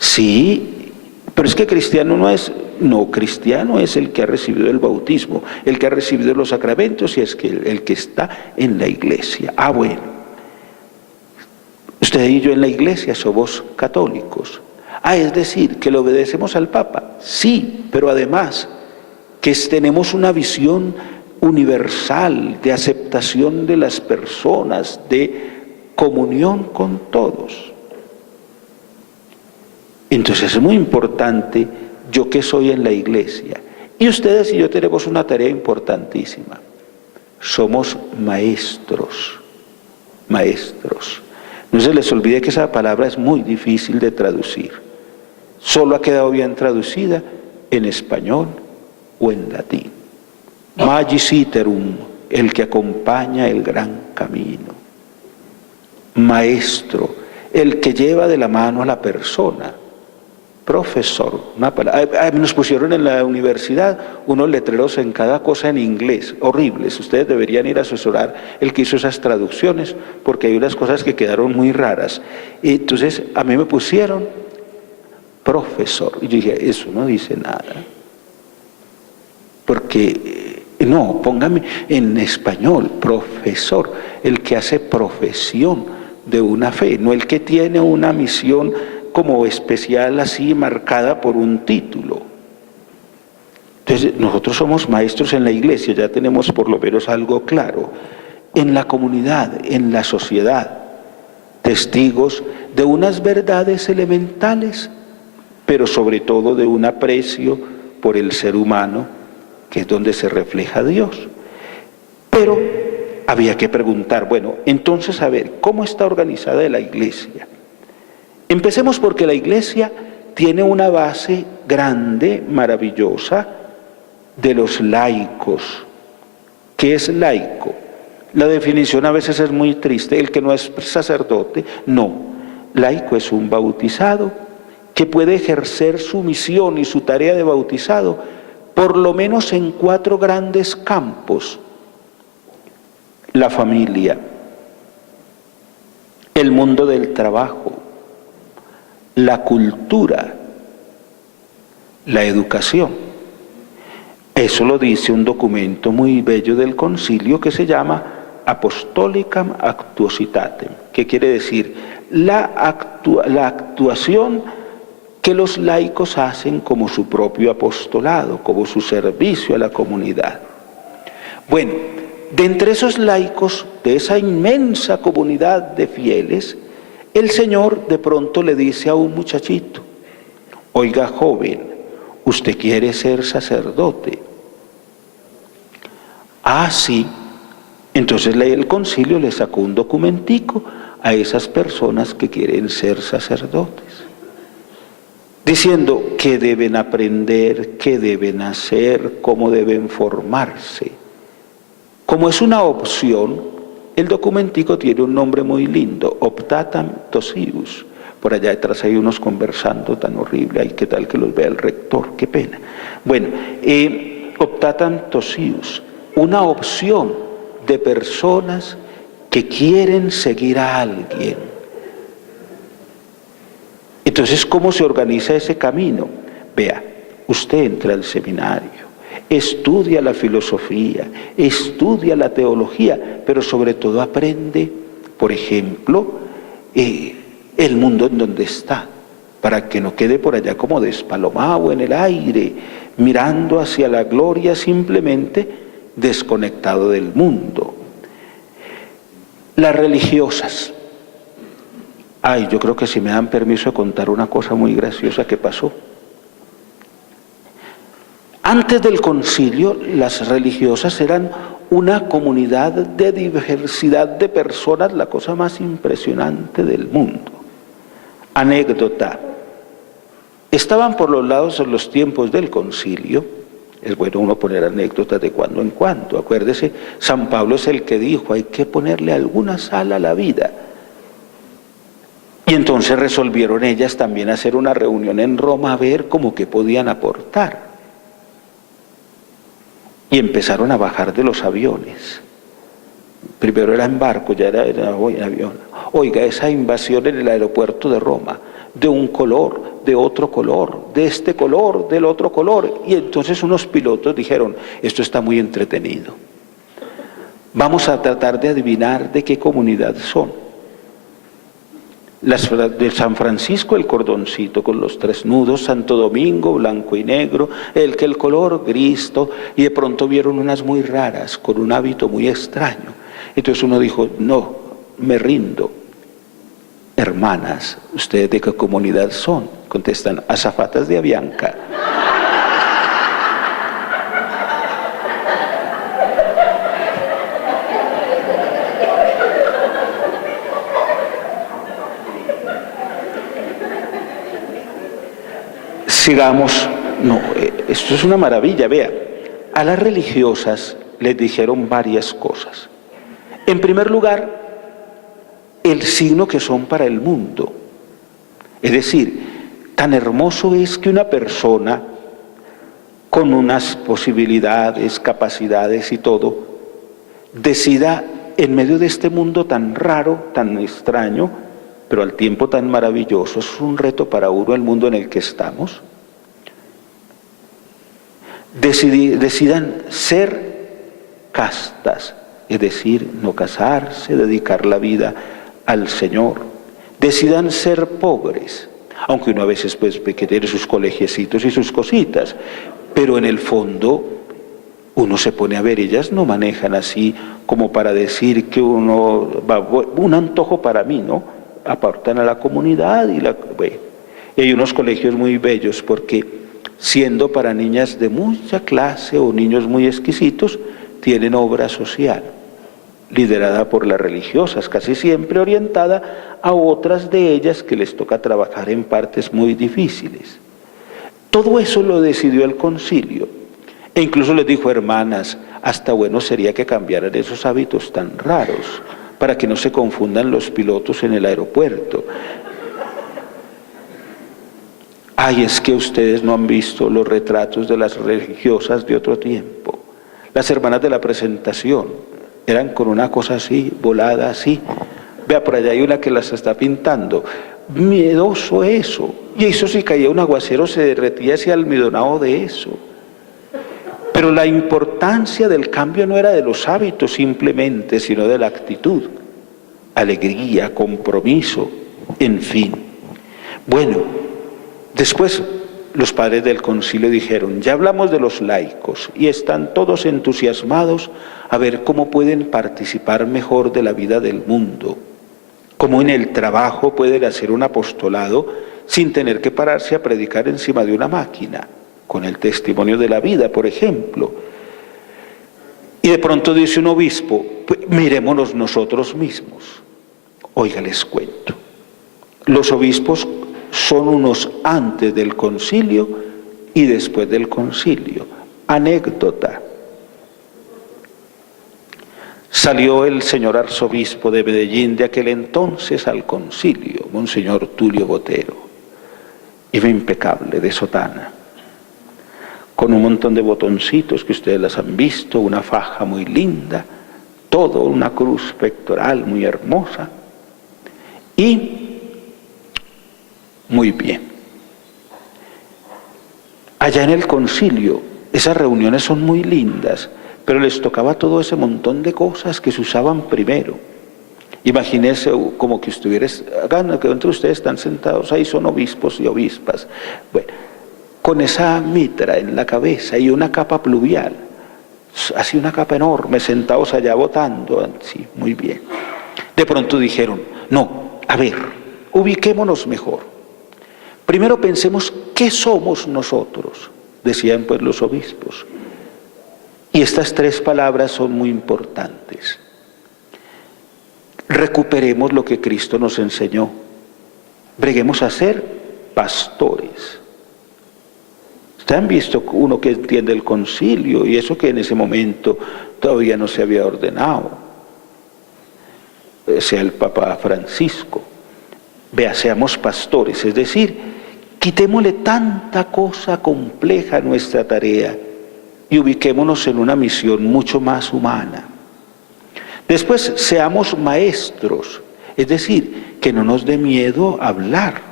Sí, pero es que cristiano no es, no, cristiano es el que ha recibido el bautismo, el que ha recibido los sacramentos y es que el que está en la iglesia. Ah, bueno, usted y yo en la iglesia somos católicos. Ah, es decir, que le obedecemos al Papa. Sí, pero además que tenemos una visión universal de aceptación de las personas, de comunión con todos. Entonces es muy importante yo que soy en la iglesia. Y ustedes y yo tenemos una tarea importantísima. Somos maestros, maestros. No se les olvide que esa palabra es muy difícil de traducir. Solo ha quedado bien traducida en español o en latín. Magis iterum, el que acompaña el gran camino. Maestro, el que lleva de la mano a la persona. Profesor, una palabra. Nos pusieron en la universidad unos letreros en cada cosa en inglés, horribles. Ustedes deberían ir a asesorar el que hizo esas traducciones, porque hay unas cosas que quedaron muy raras. Y entonces a mí me pusieron profesor. Y yo dije, eso no dice nada. Porque, no, póngame en español, profesor, el que hace profesión de una fe, no el que tiene una misión como especial así marcada por un título. Entonces nosotros somos maestros en la iglesia, ya tenemos por lo menos algo claro. En la comunidad, en la sociedad, testigos de unas verdades elementales, pero sobre todo de un aprecio por el ser humano, que es donde se refleja Dios. Pero había que preguntar, bueno, entonces a ver, ¿cómo está organizada la iglesia? Empecemos porque la iglesia tiene una base grande, maravillosa, de los laicos. ¿Qué es laico? La definición a veces es muy triste, el que no es sacerdote, no. Laico es un bautizado que puede ejercer su misión y su tarea de bautizado por lo menos en 4 grandes campos: la familia, el mundo del trabajo, la cultura, la educación. Eso lo dice un documento muy bello del concilio que se llama Apostolicam Actuositatem, que quiere decir la actuación que los laicos hacen como su propio apostolado, como su servicio a la comunidad. Bueno, de entre esos laicos, de esa inmensa comunidad de fieles, el Señor de pronto le dice a un muchachito: oiga, joven, ¿usted quiere ser sacerdote? Ah, sí. Entonces el concilio le sacó un documentico a esas personas que quieren ser sacerdotes, diciendo qué deben aprender, qué deben hacer, cómo deben formarse. Como es una opción, el documentico tiene un nombre muy lindo: Optatam Totius. Por allá detrás hay unos conversando tan horrible. Ay, qué tal que los vea el rector, qué pena. Bueno, Optatam Totius, una opción de personas que quieren seguir a alguien. Entonces, ¿cómo se organiza ese camino? Vea, usted entra al seminario, estudia la filosofía, estudia la teología, pero sobre todo aprende, por ejemplo, el mundo en donde está, para que no quede por allá como despalomado en el aire, mirando hacia la gloria, simplemente desconectado del mundo. Las religiosas. Ay, yo creo que si me dan permiso de contar una cosa muy graciosa que pasó. Antes del concilio, las religiosas eran una comunidad de diversidad de personas, la cosa más impresionante del mundo. Anécdota. Estaban por los lados en los tiempos del concilio. Es bueno uno poner anécdotas de cuando en cuando. Acuérdese, San Pablo es el que dijo: hay que ponerle alguna sal a la vida. Y entonces resolvieron ellas también hacer una reunión en Roma a ver cómo que podían aportar. Y empezaron a bajar de los aviones. Primero era en barco, ya era en avión. Oiga, esa invasión en el aeropuerto de Roma, de un color, de otro color, de este color, del otro color. Y entonces unos pilotos dijeron: esto está muy entretenido. Vamos a tratar de adivinar de qué comunidad son. Las de San Francisco, el cordoncito con los 3 nudos, Santo Domingo, blanco y negro, el color gris, y de pronto vieron unas muy raras, con un hábito muy extraño. Entonces uno dijo: no, me rindo. Hermanas, ¿ustedes de qué comunidad son? Contestan: azafatas de Avianca. Sigamos. No, esto es una maravilla. Vea, a las religiosas les dijeron varias cosas. En primer lugar, el signo que son para el mundo. Es decir, tan hermoso es que una persona con unas posibilidades, capacidades y todo, decida en medio de este mundo tan raro, tan extraño, pero al tiempo tan maravilloso. Es un reto para uno el mundo en el que estamos. Decidan ser castas, es decir, no casarse, dedicar la vida al Señor. Decidan ser pobres, aunque uno a veces pues que tiene sus colegiecitos y sus cositas, pero en el fondo uno se pone a ver, ellas no manejan así como para decir que uno va, un antojo para mí, ¿no? Aportan a la comunidad y hay unos colegios muy bellos porque siendo para niñas de mucha clase o niños muy exquisitos, tienen obra social, liderada por las religiosas, casi siempre orientada a otras de ellas que les toca trabajar en partes muy difíciles. Todo eso lo decidió el concilio, e incluso les dijo: hermanas, hasta bueno sería que cambiaran esos hábitos tan raros, para que no se confundan los pilotos en el aeropuerto. Ay, es que ustedes no han visto los retratos de las religiosas de otro tiempo. Las hermanas de la presentación eran con una cosa así, volada así. Vea, por allá hay una que las está pintando. Miedoso eso. Y eso, si caía un aguacero, se derretía ese almidonado de eso. Pero la importancia del cambio no era de los hábitos simplemente, sino de la actitud, alegría, compromiso, en fin. Bueno, después los padres del concilio dijeron, ya hablamos de los laicos y están todos entusiasmados a ver cómo pueden participar mejor de la vida del mundo, cómo en el trabajo pueden hacer un apostolado sin tener que pararse a predicar encima de una máquina, con el testimonio de la vida, por ejemplo. Y de pronto dice un obispo, pues, mirémonos nosotros mismos. Oiga, les cuento, los obispos son unos antes del concilio y después del concilio. Anécdota. Salió el señor arzobispo de Medellín de aquel entonces al concilio, Monseñor Tulio Botero, iba impecable de sotana, con un montón de botoncitos que ustedes las han visto, una faja muy linda, todo, una cruz pectoral muy hermosa, y muy bien. Allá en el concilio, esas reuniones son muy lindas, pero les tocaba todo ese montón de cosas que se usaban primero. Imagínense como que hagan que entre ustedes están sentados, ahí son obispos y obispas, bueno, con esa mitra en la cabeza y una capa pluvial, así una capa enorme, sentados allá votando, sí, muy bien. De pronto dijeron, no, a ver, ubiquémonos mejor. Primero pensemos qué somos nosotros, decían pues los obispos. Y estas tres palabras son muy importantes. Recuperemos lo que Cristo nos enseñó. Breguemos a ser pastores. Ustedes han visto uno que entiende el concilio y eso que en ese momento todavía no se había ordenado. Sea el Papa Francisco. Vea, seamos pastores, es decir, quitémosle tanta cosa compleja a nuestra tarea y ubiquémonos en una misión mucho más humana. Después, seamos maestros, es decir, que no nos dé miedo hablar,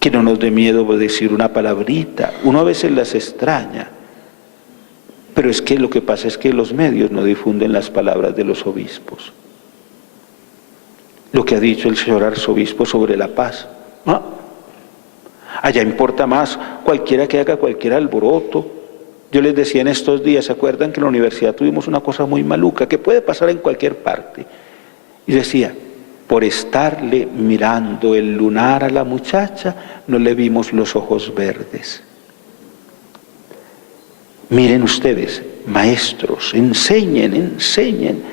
que no nos dé miedo decir una palabrita. Uno a veces las extraña, pero es que lo que pasa es que los medios no difunden las palabras de los obispos. Lo que ha dicho el señor arzobispo sobre la paz, ¿no? Allá importa más cualquiera que haga cualquier alboroto. Yo les decía en estos días, ¿se acuerdan que en la universidad tuvimos una cosa muy maluca que puede pasar en cualquier parte? Y decía, por estarle mirando el lunar a la muchacha, no le vimos los ojos verdes. Miren ustedes, maestros, enseñen,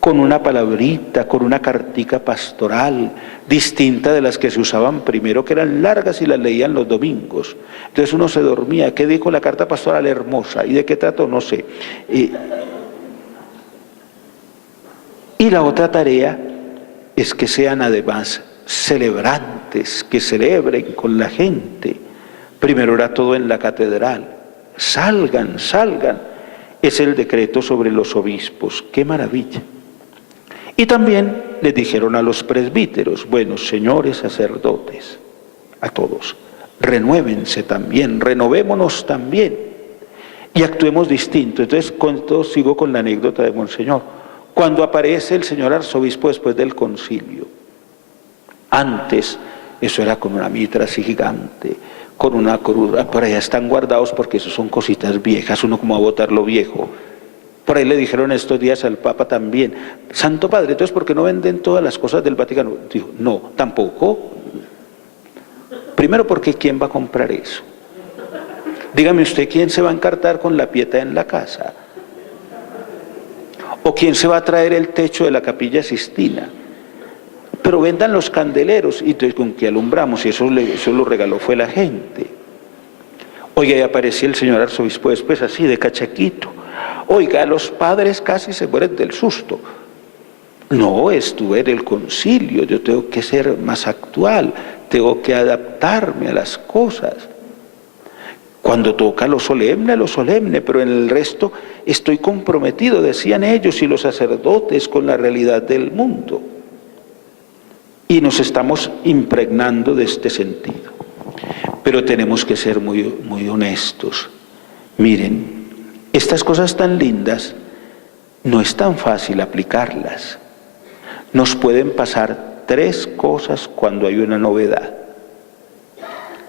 con una palabrita, con una cartica pastoral, distinta de las que se usaban primero, que eran largas y las leían los domingos. Entonces uno se dormía, ¿qué dijo la carta pastoral hermosa? ¿Y de qué trató? No sé. Y la otra tarea es que sean además celebrantes, que celebren con la gente. Primero era todo en la catedral. Salgan. Es el decreto sobre los obispos. ¡Qué maravilla! Y también les dijeron a los presbíteros, bueno, señores sacerdotes, a todos, renuévense también, renovémonos también y actuemos distinto. Entonces, sigo con la anécdota de Monseñor. Cuando aparece el señor arzobispo después del concilio, antes eso era con una mitra así gigante, con una cruz, por allá están guardados porque eso son cositas viejas, uno como va a botar lo viejo. Por ahí le dijeron estos días al Papa también, Santo Padre, entonces ¿por qué no venden todas las cosas del Vaticano? Dijo, no, tampoco. Primero porque ¿quién va a comprar eso? Dígame usted, ¿quién se va a encartar con la pieta en la casa? ¿O quién se va a traer el techo de la Capilla Sistina? Pero vendan los candeleros, y entonces ¿con qué alumbramos? Y eso lo regaló fue la gente. Oiga, y aparecía el señor arzobispo después así, de cachaquito. Oiga, los padres casi se mueren del susto. No, estuve en el concilio, yo tengo que ser más actual, tengo que adaptarme a las cosas. Cuando toca lo solemne, pero en el resto estoy comprometido, decían ellos y los sacerdotes, con la realidad del mundo. Y nos estamos impregnando de este sentido. Pero tenemos que ser muy honestos. Miren, estas cosas tan lindas no es tan fácil aplicarlas. Nos pueden pasar 3 cosas cuando hay una novedad.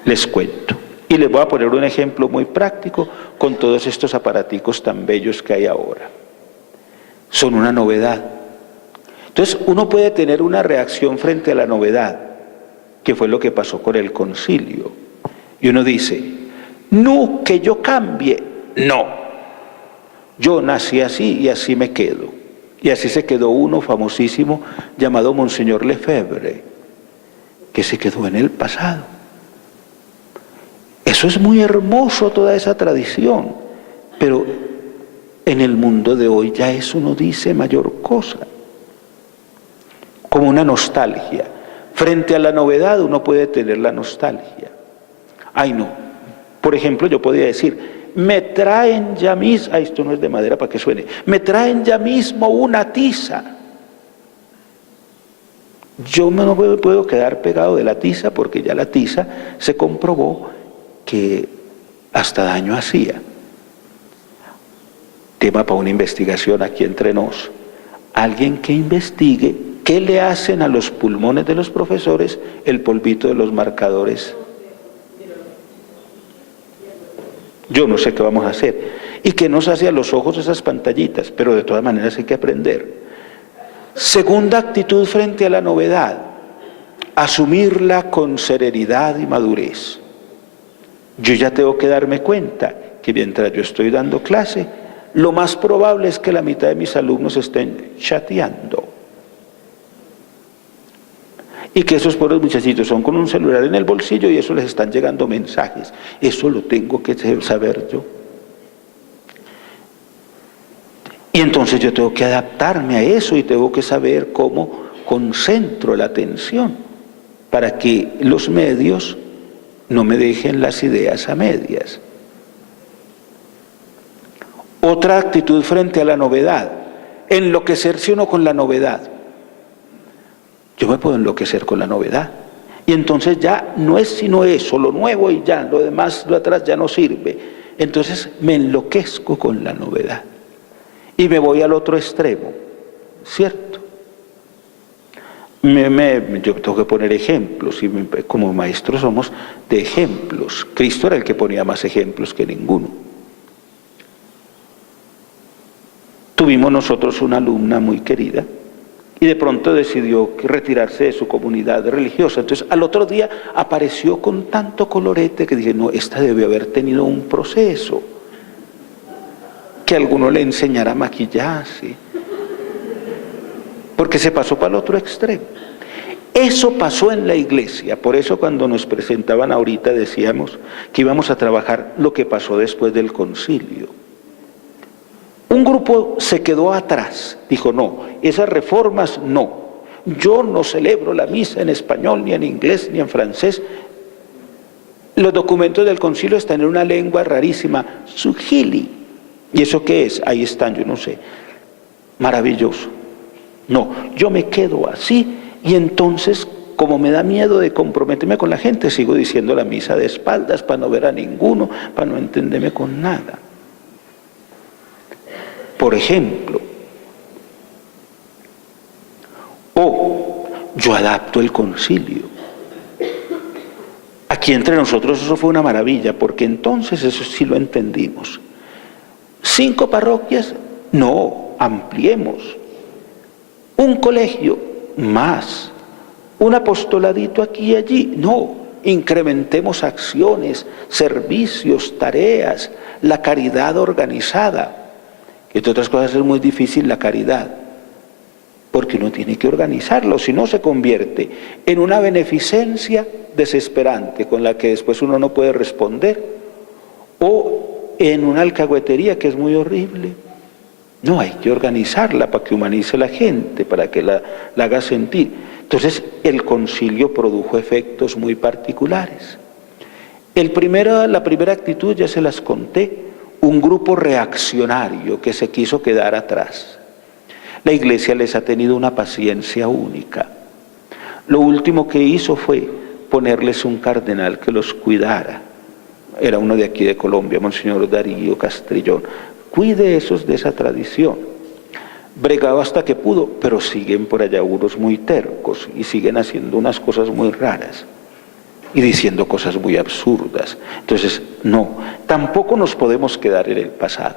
Les cuento. Y les voy a poner un ejemplo muy práctico con todos estos aparaticos tan bellos que hay ahora. Son una novedad. Entonces uno puede tener una reacción frente a la novedad, que fue lo que pasó con el concilio. Y uno dice, no, que yo cambie. No, yo nací así y así me quedo. Y así se quedó uno famosísimo llamado Monseñor Lefebvre, que se quedó en el pasado. Eso es muy hermoso, toda esa tradición, pero en el mundo de hoy ya eso no dice mayor cosa. Como una nostalgia. Frente a la novedad uno puede tener la nostalgia. Ay no, por ejemplo yo podría decir, me traen ya mismo, esto no es de madera para que suene, me traen ya mismo una tiza. Yo no me puedo quedar pegado de la tiza porque ya la tiza se comprobó que hasta daño hacía. Tema para una investigación aquí entre nos. Alguien que investigue qué le hacen a los pulmones de los profesores el polvito de los marcadores. Yo no sé qué vamos a hacer. Y que nos hace a los ojos esas pantallitas, pero de todas maneras hay que aprender. Segunda actitud frente a la novedad, asumirla con serenidad y madurez. Yo ya tengo que darme cuenta que mientras yo estoy dando clase, lo más probable es que la mitad de mis alumnos estén chateando. Y que esos pobres muchachitos son con un celular en el bolsillo y eso les están llegando mensajes. Eso lo tengo que saber yo. Y entonces yo tengo que adaptarme a eso y tengo que saber cómo concentro la atención para que los medios no me dejen las ideas a medias. Otra actitud frente a la novedad, enloquecerse uno con la novedad. Yo me puedo enloquecer con la novedad. Y entonces ya no es sino eso, lo nuevo y ya, lo demás, lo atrás ya no sirve. Entonces me enloquezco con la novedad. Y me voy al otro extremo, ¿cierto? Yo tengo que poner ejemplos, y como maestros somos de ejemplos. Cristo era el que ponía más ejemplos que ninguno. Tuvimos nosotros una alumna muy querida, y de pronto decidió retirarse de su comunidad religiosa. Entonces al otro día apareció con tanto colorete que dije, no, esta debe haber tenido un proceso, que alguno le enseñara a maquillarse, porque se pasó para el otro extremo. Eso pasó en la iglesia, por eso cuando nos presentaban ahorita decíamos que íbamos a trabajar lo que pasó después del concilio. Un grupo se quedó atrás, dijo no, esas reformas no, yo no celebro la misa en español, ni en inglés, ni en francés. Los documentos del concilio están en una lengua rarísima, suajili. ¿Y eso qué es? Ahí están, yo no sé. Maravilloso. No, yo me quedo así y entonces, como me da miedo de comprometerme con la gente, sigo diciendo la misa de espaldas para no ver a ninguno, para no entenderme con nada. Por ejemplo, yo adapto el concilio. Aquí entre nosotros eso fue una maravilla, porque entonces eso sí lo entendimos. 5 parroquias, no, ampliemos. Un colegio, más. Un apostoladito aquí y allí, no, incrementemos acciones, servicios, tareas, la caridad organizada. Que entre otras cosas es muy difícil la caridad, porque uno tiene que organizarlo, si no se convierte en una beneficencia desesperante con la que después uno no puede responder, o en una alcahuetería que es muy horrible. No, hay que organizarla para que humanice la gente, para que la haga sentir. Entonces el concilio produjo efectos muy particulares. La primera actitud ya se las conté, un grupo reaccionario que se quiso quedar atrás. La iglesia les ha tenido una paciencia única. Lo último que hizo fue ponerles un cardenal que los cuidara. era uno de aquí de Colombia, Monseñor Darío Castrillón. Cuide esos de esa tradición. Bregado hasta que pudo, pero siguen por allá unos muy tercos y siguen haciendo unas cosas muy raras y diciendo cosas muy absurdas. Entonces, no, tampoco nos podemos quedar en el pasado.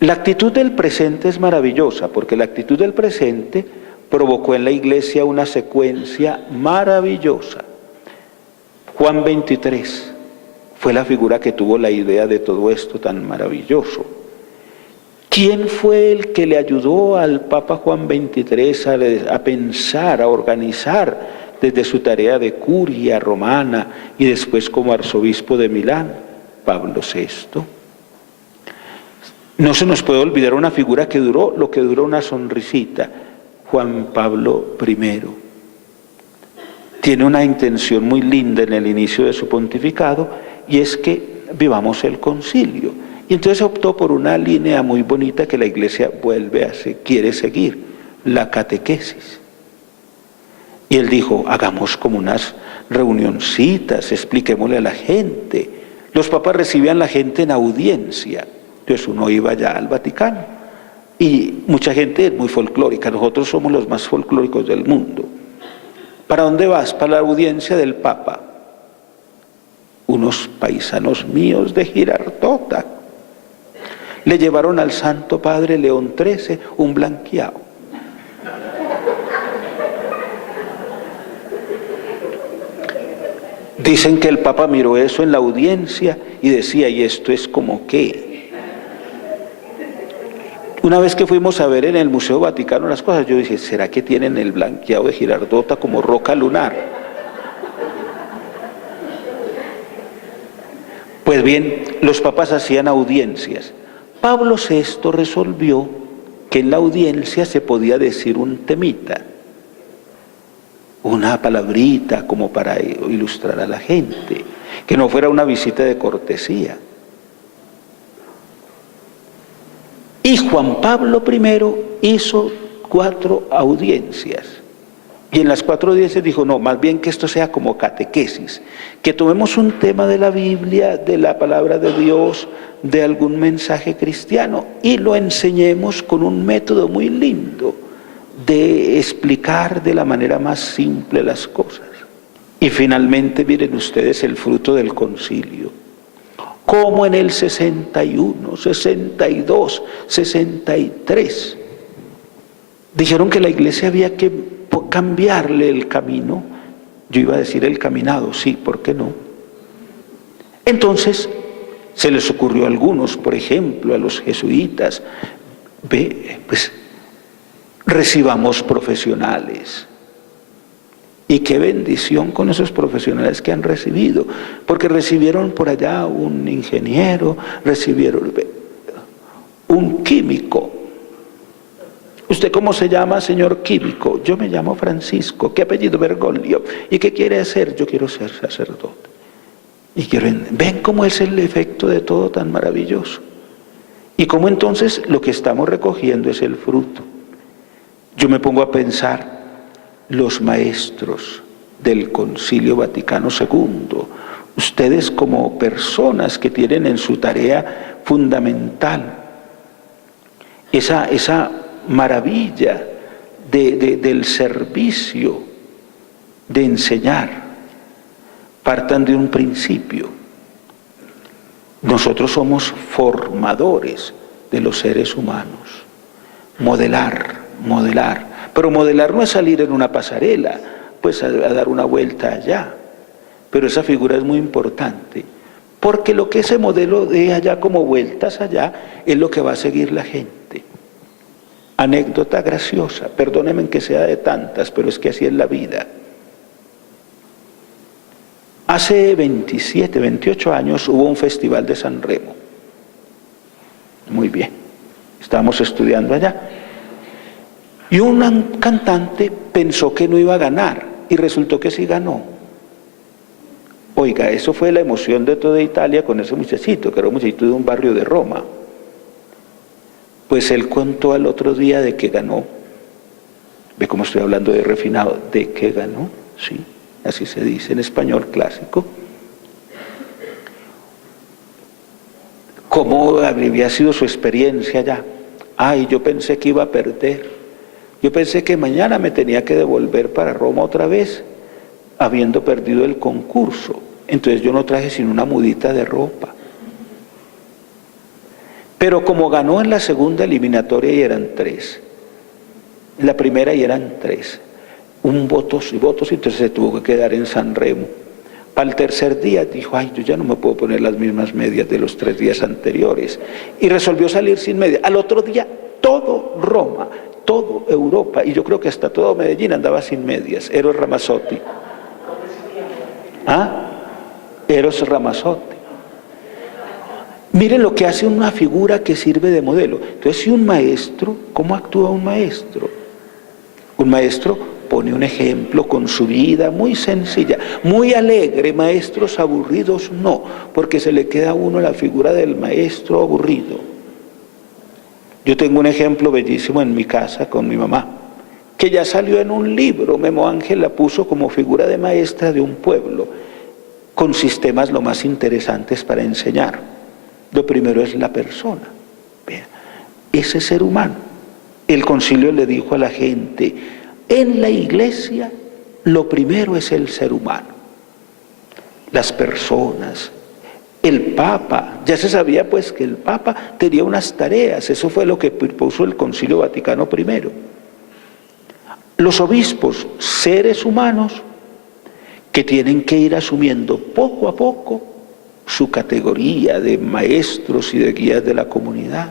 La actitud del presente es maravillosa, porque la actitud del presente provocó en la iglesia una secuencia maravillosa. Juan 23 fue la figura que tuvo la idea de todo esto tan maravilloso. ¿Quién fue el que le ayudó al Papa Juan XXIII a pensar, a organizar desde su tarea de curia romana y después como arzobispo de Milán? Pablo VI. No se nos puede olvidar una figura que duró lo que duró una sonrisita, Juan Pablo I. Tiene una intención muy linda en el inicio de su pontificado, y es que vivamos el concilio. Y entonces optó por una línea muy bonita que la iglesia quiere seguir, la catequesis. Y él dijo, hagamos como unas reunioncitas, expliquémosle a la gente. Los papas recibían a la gente en audiencia, entonces uno iba ya al Vaticano. Y mucha gente es muy folclórica, nosotros somos los más folclóricos del mundo. ¿Para dónde vas? Para la audiencia del Papa. Unos paisanos míos de Girardota le llevaron al Santo Padre León XIII un blanqueado. Dicen que el Papa miró eso en la audiencia y decía, ¿y esto es como qué? Una vez que fuimos a ver en el Museo Vaticano las cosas, yo dije, ¿será que tienen el blanqueado de Girardota como roca lunar? Pues bien, los papas hacían audiencias. Pablo VI resolvió que en la audiencia se podía decir un temita, una palabrita como para ilustrar a la gente, que no fuera una visita de cortesía. Y Juan Pablo I hizo 4 audiencias. Y en las 4 audiencias dijo, no, más bien que esto sea como catequesis, que tomemos un tema de la Biblia, de la palabra de Dios, de algún mensaje cristiano, y lo enseñemos con un método muy lindo de explicar de la manera más simple las cosas. Y finalmente miren ustedes el fruto del concilio. Como en el 61, 62, 63, dijeron que la iglesia había que cambiarle el camino. Yo iba a decir el caminado, sí, ¿por qué no? Entonces se les ocurrió a algunos, por ejemplo, a los jesuitas, pues recibamos profesionales. Y qué bendición con esos profesionales que han recibido, porque recibieron por allá un ingeniero, recibieron un químico. ¿Usted cómo se llama, señor químico? Yo me llamo Francisco. ¿Qué apellido? Bergoglio. ¿Y qué quiere hacer? Yo quiero ser sacerdote. Y ven cómo es el efecto de todo tan maravilloso. Y cómo entonces lo que estamos recogiendo es el fruto. Yo me pongo a pensar, los maestros del Concilio Vaticano II, ustedes como personas que tienen en su tarea fundamental esa maravilla del servicio, de enseñar, partan de un principio. Nosotros somos formadores de los seres humanos. Modelar. Pero modelar no es salir en una pasarela, pues a dar una vuelta allá. Pero esa figura es muy importante, porque lo que ese modelo de allá como vueltas allá es lo que va a seguir la gente. Anécdota graciosa, perdónenme que sea de tantas, pero es que así es la vida. Hace 27, 28 años hubo un festival de San Remo. Muy bien, estábamos estudiando allá. Y un cantante pensó que no iba a ganar y resultó que sí ganó. Oiga, eso fue la emoción de toda Italia con ese muchachito, que era un muchachito de un barrio de Roma. Pues él contó al otro día de que ganó. ¿Ve cómo estoy hablando de refinado? ¿De qué ganó? Sí, así se dice en español clásico. ¿Cómo habría sido su experiencia allá? Ay, yo pensé que iba a perder. Yo pensé que mañana me tenía que devolver para Roma otra vez, habiendo perdido el concurso. Entonces yo no traje sino una mudita de ropa. Pero como ganó en la segunda eliminatoria y eran 3, en la primera y eran 3, votos, entonces se tuvo que quedar en San Remo. Para el tercer día dijo, ay, yo ya no me puedo poner las mismas medias de los 3 días anteriores. Y resolvió salir sin medias. Al otro día, todo Roma, todo Europa, y yo creo que hasta todo Medellín andaba sin medias. Eros Ramazzotti. ¿Ah? Eros Ramazzotti. Miren lo que hace una figura que sirve de modelo. Entonces, si un maestro, ¿cómo actúa un maestro? Un maestro pone un ejemplo con su vida muy sencilla, muy alegre. Maestros aburridos no, porque se le queda a uno la figura del maestro aburrido. Yo tengo un ejemplo bellísimo en mi casa con mi mamá, que ya salió en un libro. Memo Ángel la puso como figura de maestra de un pueblo, con sistemas lo más interesantes para enseñar. Lo primero es la persona, ese ser humano. El concilio le dijo a la gente, en la iglesia lo primero es el ser humano, las personas. El Papa, ya se sabía pues que el Papa tenía unas tareas, eso fue lo que puso el Concilio Vaticano I. Los obispos, seres humanos que tienen que ir asumiendo poco a poco su categoría de maestros y de guías de la comunidad.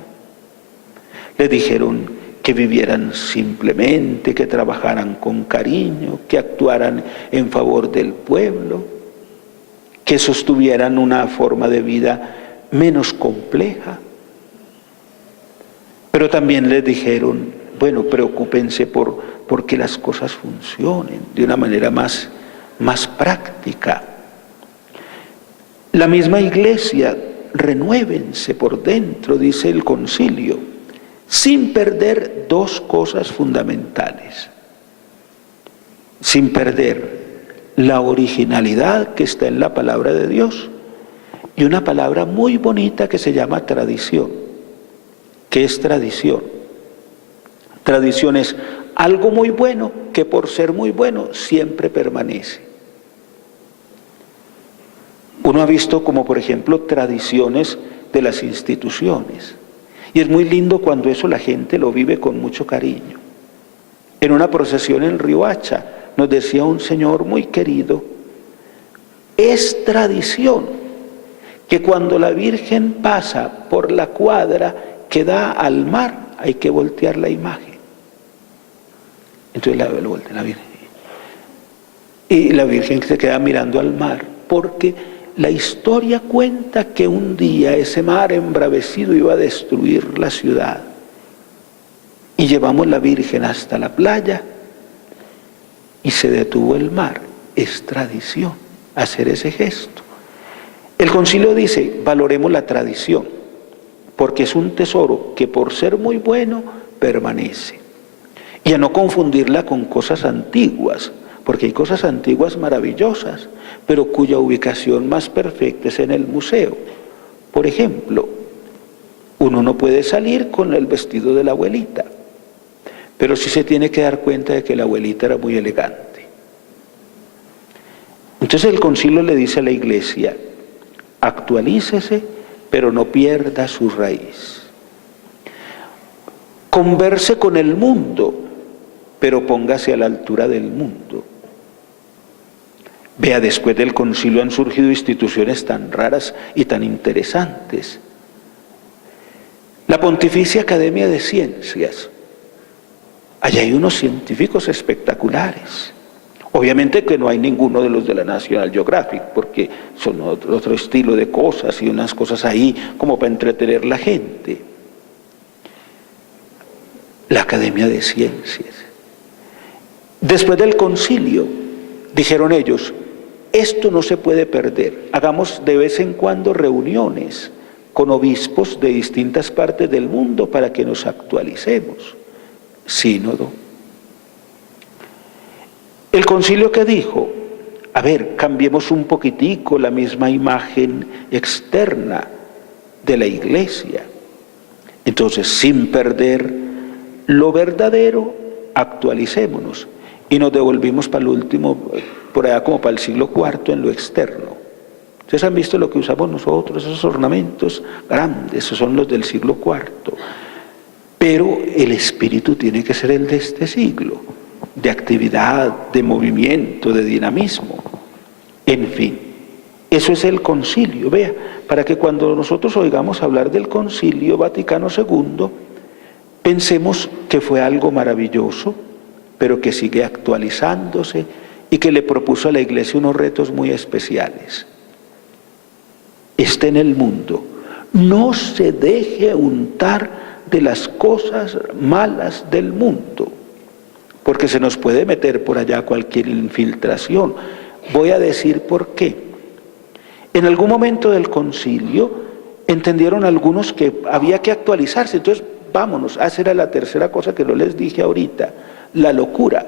Le dijeron que vivieran simplemente, que trabajaran con cariño, que actuaran en favor del pueblo, que sostuvieran una forma de vida menos compleja. Pero también les dijeron, bueno, preocúpense por que las cosas funcionen de una manera más práctica. La misma iglesia, renuévense por dentro, dice el concilio, sin perder 2 cosas fundamentales. Sin perder la originalidad que está en la palabra de Dios y una palabra muy bonita que se llama tradición. ¿Qué es tradición? Tradición es algo muy bueno que por ser muy bueno siempre permanece. Uno ha visto como por ejemplo tradiciones de las instituciones y es muy lindo cuando eso la gente lo vive con mucho cariño. En una procesión en Riohacha nos decía un señor muy querido, es tradición que cuando la Virgen pasa por la cuadra que da al mar hay que voltear la imagen. Entonces lo voltea la Virgen y la Virgen se queda mirando al mar porque la historia cuenta que un día ese mar embravecido iba a destruir la ciudad y llevamos la Virgen hasta la playa y se detuvo el mar. Es tradición hacer ese gesto. El concilio dice, valoremos la tradición, porque es un tesoro que por ser muy bueno permanece. Y a no confundirla con cosas antiguas, porque hay cosas antiguas maravillosas, pero cuya ubicación más perfecta es en el museo. Por ejemplo, uno no puede salir con el vestido de la abuelita, pero sí se tiene que dar cuenta de que la abuelita era muy elegante. Entonces el concilio le dice a la iglesia, actualícese, pero no pierda su raíz. Converse con el mundo, pero póngase a la altura del mundo. Vea, después del concilio han surgido instituciones tan raras y tan interesantes. La Pontificia Academia de Ciencias. Allá hay unos científicos espectaculares. Obviamente que no hay ninguno de los de la National Geographic, porque son otro estilo de cosas y unas cosas ahí como para entretener la gente. La Academia de Ciencias. Después del concilio, dijeron ellos, esto no se puede perder. Hagamos de vez en cuando reuniones con obispos de distintas partes del mundo para que nos actualicemos. Sínodo. El concilio que dijo, a ver, cambiemos un poquitico la misma imagen externa de la iglesia. Entonces, sin perder lo verdadero, actualicémonos y nos devolvimos para el último, por allá como para el siglo IV en lo externo. Ustedes han visto lo que usamos nosotros, esos ornamentos grandes, esos son los del siglo IV. Pero el espíritu tiene que ser el de este siglo, de actividad, de movimiento, de dinamismo. En fin, eso es el concilio. Vea, para que cuando nosotros oigamos hablar del Concilio Vaticano II, pensemos que fue algo maravilloso, pero que sigue actualizándose y que le propuso a la Iglesia unos retos muy especiales. Esté en el mundo, no se deje untar de las cosas malas del mundo, porque se nos puede meter por allá cualquier infiltración. Voy a decir por qué. En algún momento del concilio entendieron algunos que había que actualizarse, entonces vámonos, esa era la tercera cosa que no les dije ahorita, la locura.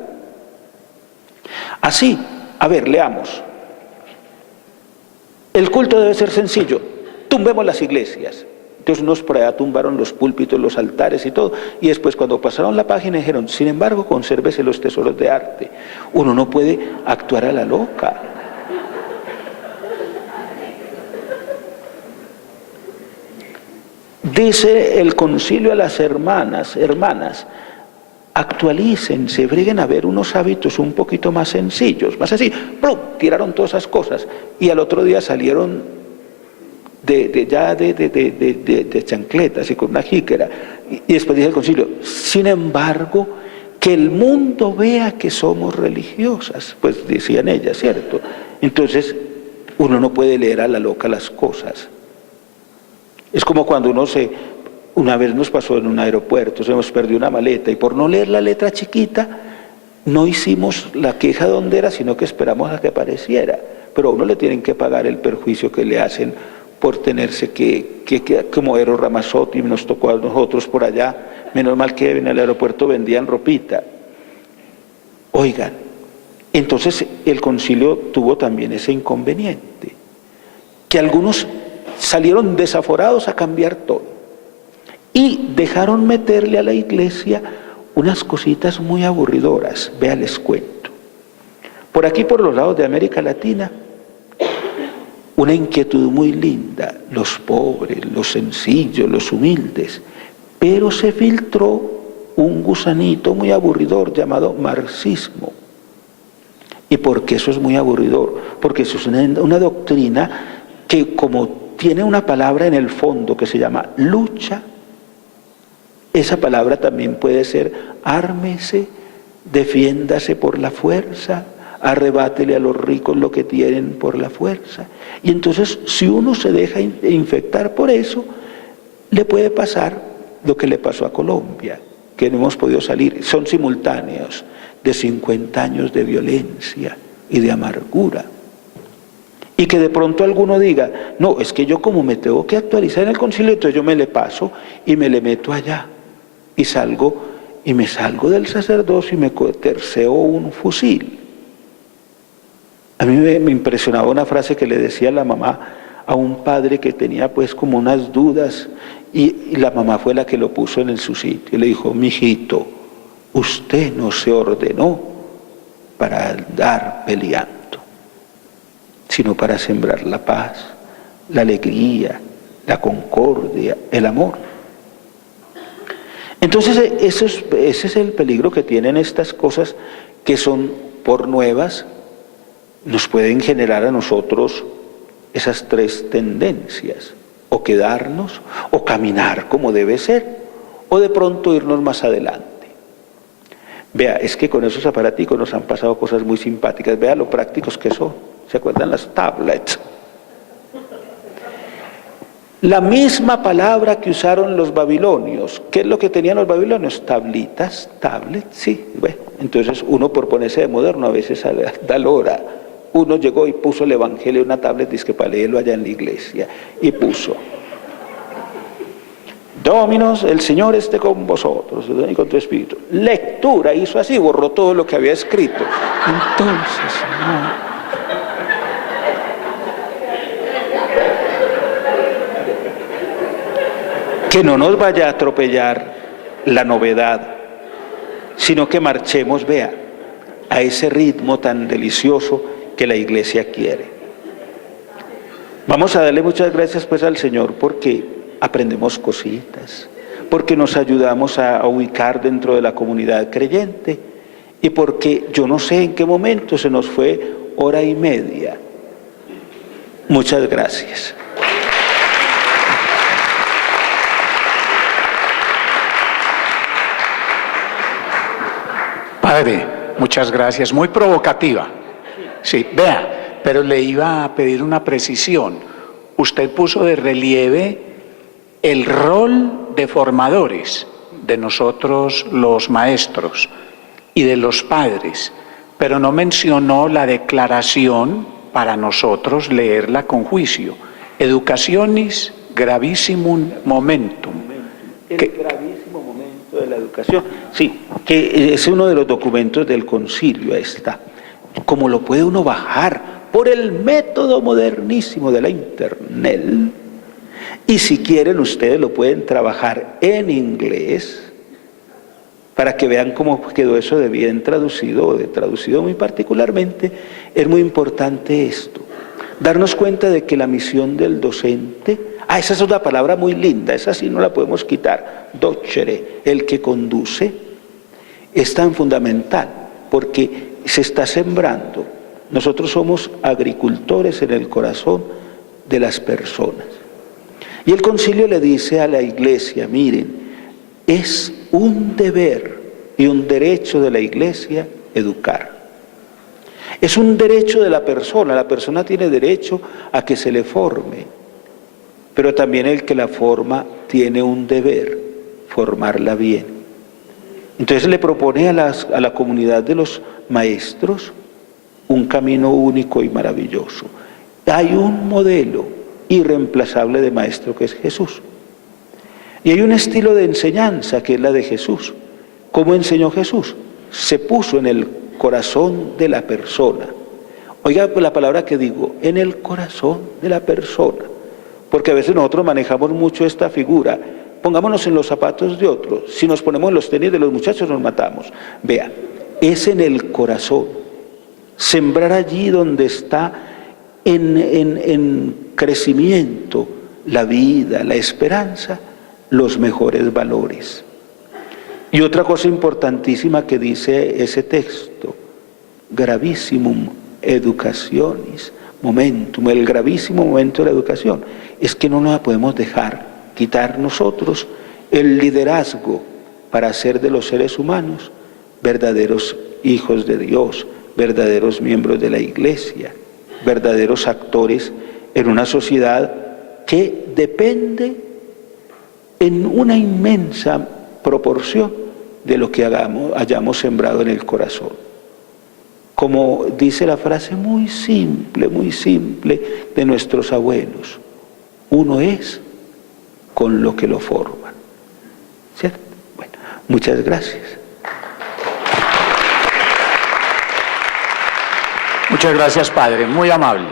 Así, a ver, leamos. El culto debe ser sencillo, tumbemos las iglesias. Entonces unos por allá tumbaron los púlpitos, los altares y todo, y después cuando pasaron la página dijeron, sin embargo, consérvese los tesoros de arte. Uno no puede actuar a la loca. Dice el concilio a las hermanas, actualícense, briguen a ver unos hábitos un poquito más sencillos, más así, ¡plum!, tiraron todas esas cosas, y al otro día salieron de chancletas y con una jícara, y después dice el concilio, sin embargo, que el mundo vea que somos religiosas, pues decían ellas, ¿cierto? Entonces, uno no puede leer a la loca las cosas. Es como cuando una vez nos pasó en un aeropuerto, se nos perdió una maleta y por no leer la letra chiquita, no hicimos la queja donde era, sino que esperamos a que apareciera. Pero a uno le tienen que pagar el perjuicio que le hacen por tenerse como Eros Ramazzotti nos tocó a nosotros por allá. Menos mal que en el aeropuerto vendían ropita. Oigan, entonces el concilio tuvo también ese inconveniente, que algunos salieron desaforados a cambiar todo y dejaron meterle a la iglesia unas cositas muy aburridoras. Vea, les cuento. Por aquí, por los lados de América Latina, una inquietud muy linda, los pobres, los sencillos, los humildes, pero se filtró un gusanito muy aburridor llamado marxismo. ¿Y por qué eso es muy aburridor? Porque eso es una doctrina que, como tiene una palabra en el fondo que se llama lucha, esa palabra también puede ser ármese, defiéndase por la fuerza, arrebátele a los ricos lo que tienen por la fuerza. Y entonces, si uno se deja infectar por eso, le puede pasar lo que le pasó a Colombia, que no hemos podido salir. Son simultáneos de 50 años de violencia y de amargura. Y que de pronto alguno diga, no, es que yo como me tengo que actualizar en el concilio, entonces yo me le paso y me le meto allá. Y me salgo del sacerdocio y me terceo un fusil. A mí me impresionaba una frase que le decía la mamá a un padre que tenía pues como unas dudas, y la mamá fue la que lo puso en su sitio. Y le dijo, mijito, usted no se ordenó para andar peleando, sino para sembrar la paz, la alegría, la concordia, el amor. Entonces ese es el peligro que tienen estas cosas que son por nuevas, nos pueden generar a nosotros esas tres tendencias, o quedarnos, o caminar como debe ser, o de pronto irnos más adelante. Vea, es que con esos aparaticos nos han pasado cosas muy simpáticas, vea lo prácticos que son. ¿Se acuerdan las tablets? La misma palabra que usaron los babilonios. ¿Qué es lo que tenían los babilonios? Tablitas, tablets, sí. Bueno, entonces uno por ponerse de moderno a veces da lora. Uno llegó y puso el evangelio en una tablet, dice que para leerlo allá en la iglesia, y puso Dominos, el Señor esté con vosotros y con tu espíritu. Lectura, hizo así, borró todo lo que había escrito. Entonces, no. que no nos vaya a atropellar la novedad, sino que marchemos, vea, a ese ritmo tan delicioso que la Iglesia quiere. Vamos a darle muchas gracias pues al Señor porque aprendemos cositas, porque nos ayudamos a ubicar dentro de la comunidad creyente y porque yo no sé en qué momento se nos fue hora y media. Muchas gracias. Padre, muchas gracias. Muy provocativa. Sí, vea, pero le iba a pedir una precisión. Usted puso de relieve el rol de formadores de nosotros los maestros y de los padres, pero no mencionó la declaración para nosotros leerla con juicio. Educationis gravissimum momentum. El gravísimo momento de la educación. Sí, que es uno de los documentos del concilio, está. Como lo puede uno bajar por el método modernísimo de la internet, y si quieren ustedes lo pueden trabajar en inglés, para que vean cómo quedó eso de bien traducido, o de traducido muy particularmente. Es muy importante esto, darnos cuenta de que la misión del docente, esa es una palabra muy linda, esa sí no la podemos quitar, docere, el que conduce, es tan fundamental, porque se está sembrando. Nosotros somos agricultores en el corazón de las personas. Y el concilio le dice a la Iglesia, miren, es un deber y un derecho de la Iglesia educar. Es un derecho de la persona tiene derecho a que se le forme, pero también el que la forma tiene un deber, formarla bien. Entonces le propone a la comunidad de los maestros un camino único y maravilloso. Hay un modelo irreemplazable de maestro que es Jesús. Y hay un estilo de enseñanza que es la de Jesús. ¿Cómo enseñó Jesús? Se puso en el corazón de la persona. Oiga la palabra que digo, en el corazón de la persona. Porque a veces nosotros manejamos mucho esta figura. Pongámonos en los zapatos de otros. Si nos ponemos en los tenis de los muchachos nos matamos. Vea, es en el corazón. Sembrar allí donde está en crecimiento la vida, la esperanza, los mejores valores. Y otra cosa importantísima que dice ese texto, gravissimum educationis momentum, el gravísimo momento de la educación, es que no nos podemos dejar quitar nosotros el liderazgo para hacer de los seres humanos verdaderos hijos de Dios, verdaderos miembros de la Iglesia, verdaderos actores en una sociedad que depende en una inmensa proporción de lo que hayamos sembrado en el corazón. Como dice la frase muy simple de nuestros abuelos, uno es con lo que lo forman. ¿Cierto? Bueno, muchas gracias. Muchas gracias, Padre, muy amable.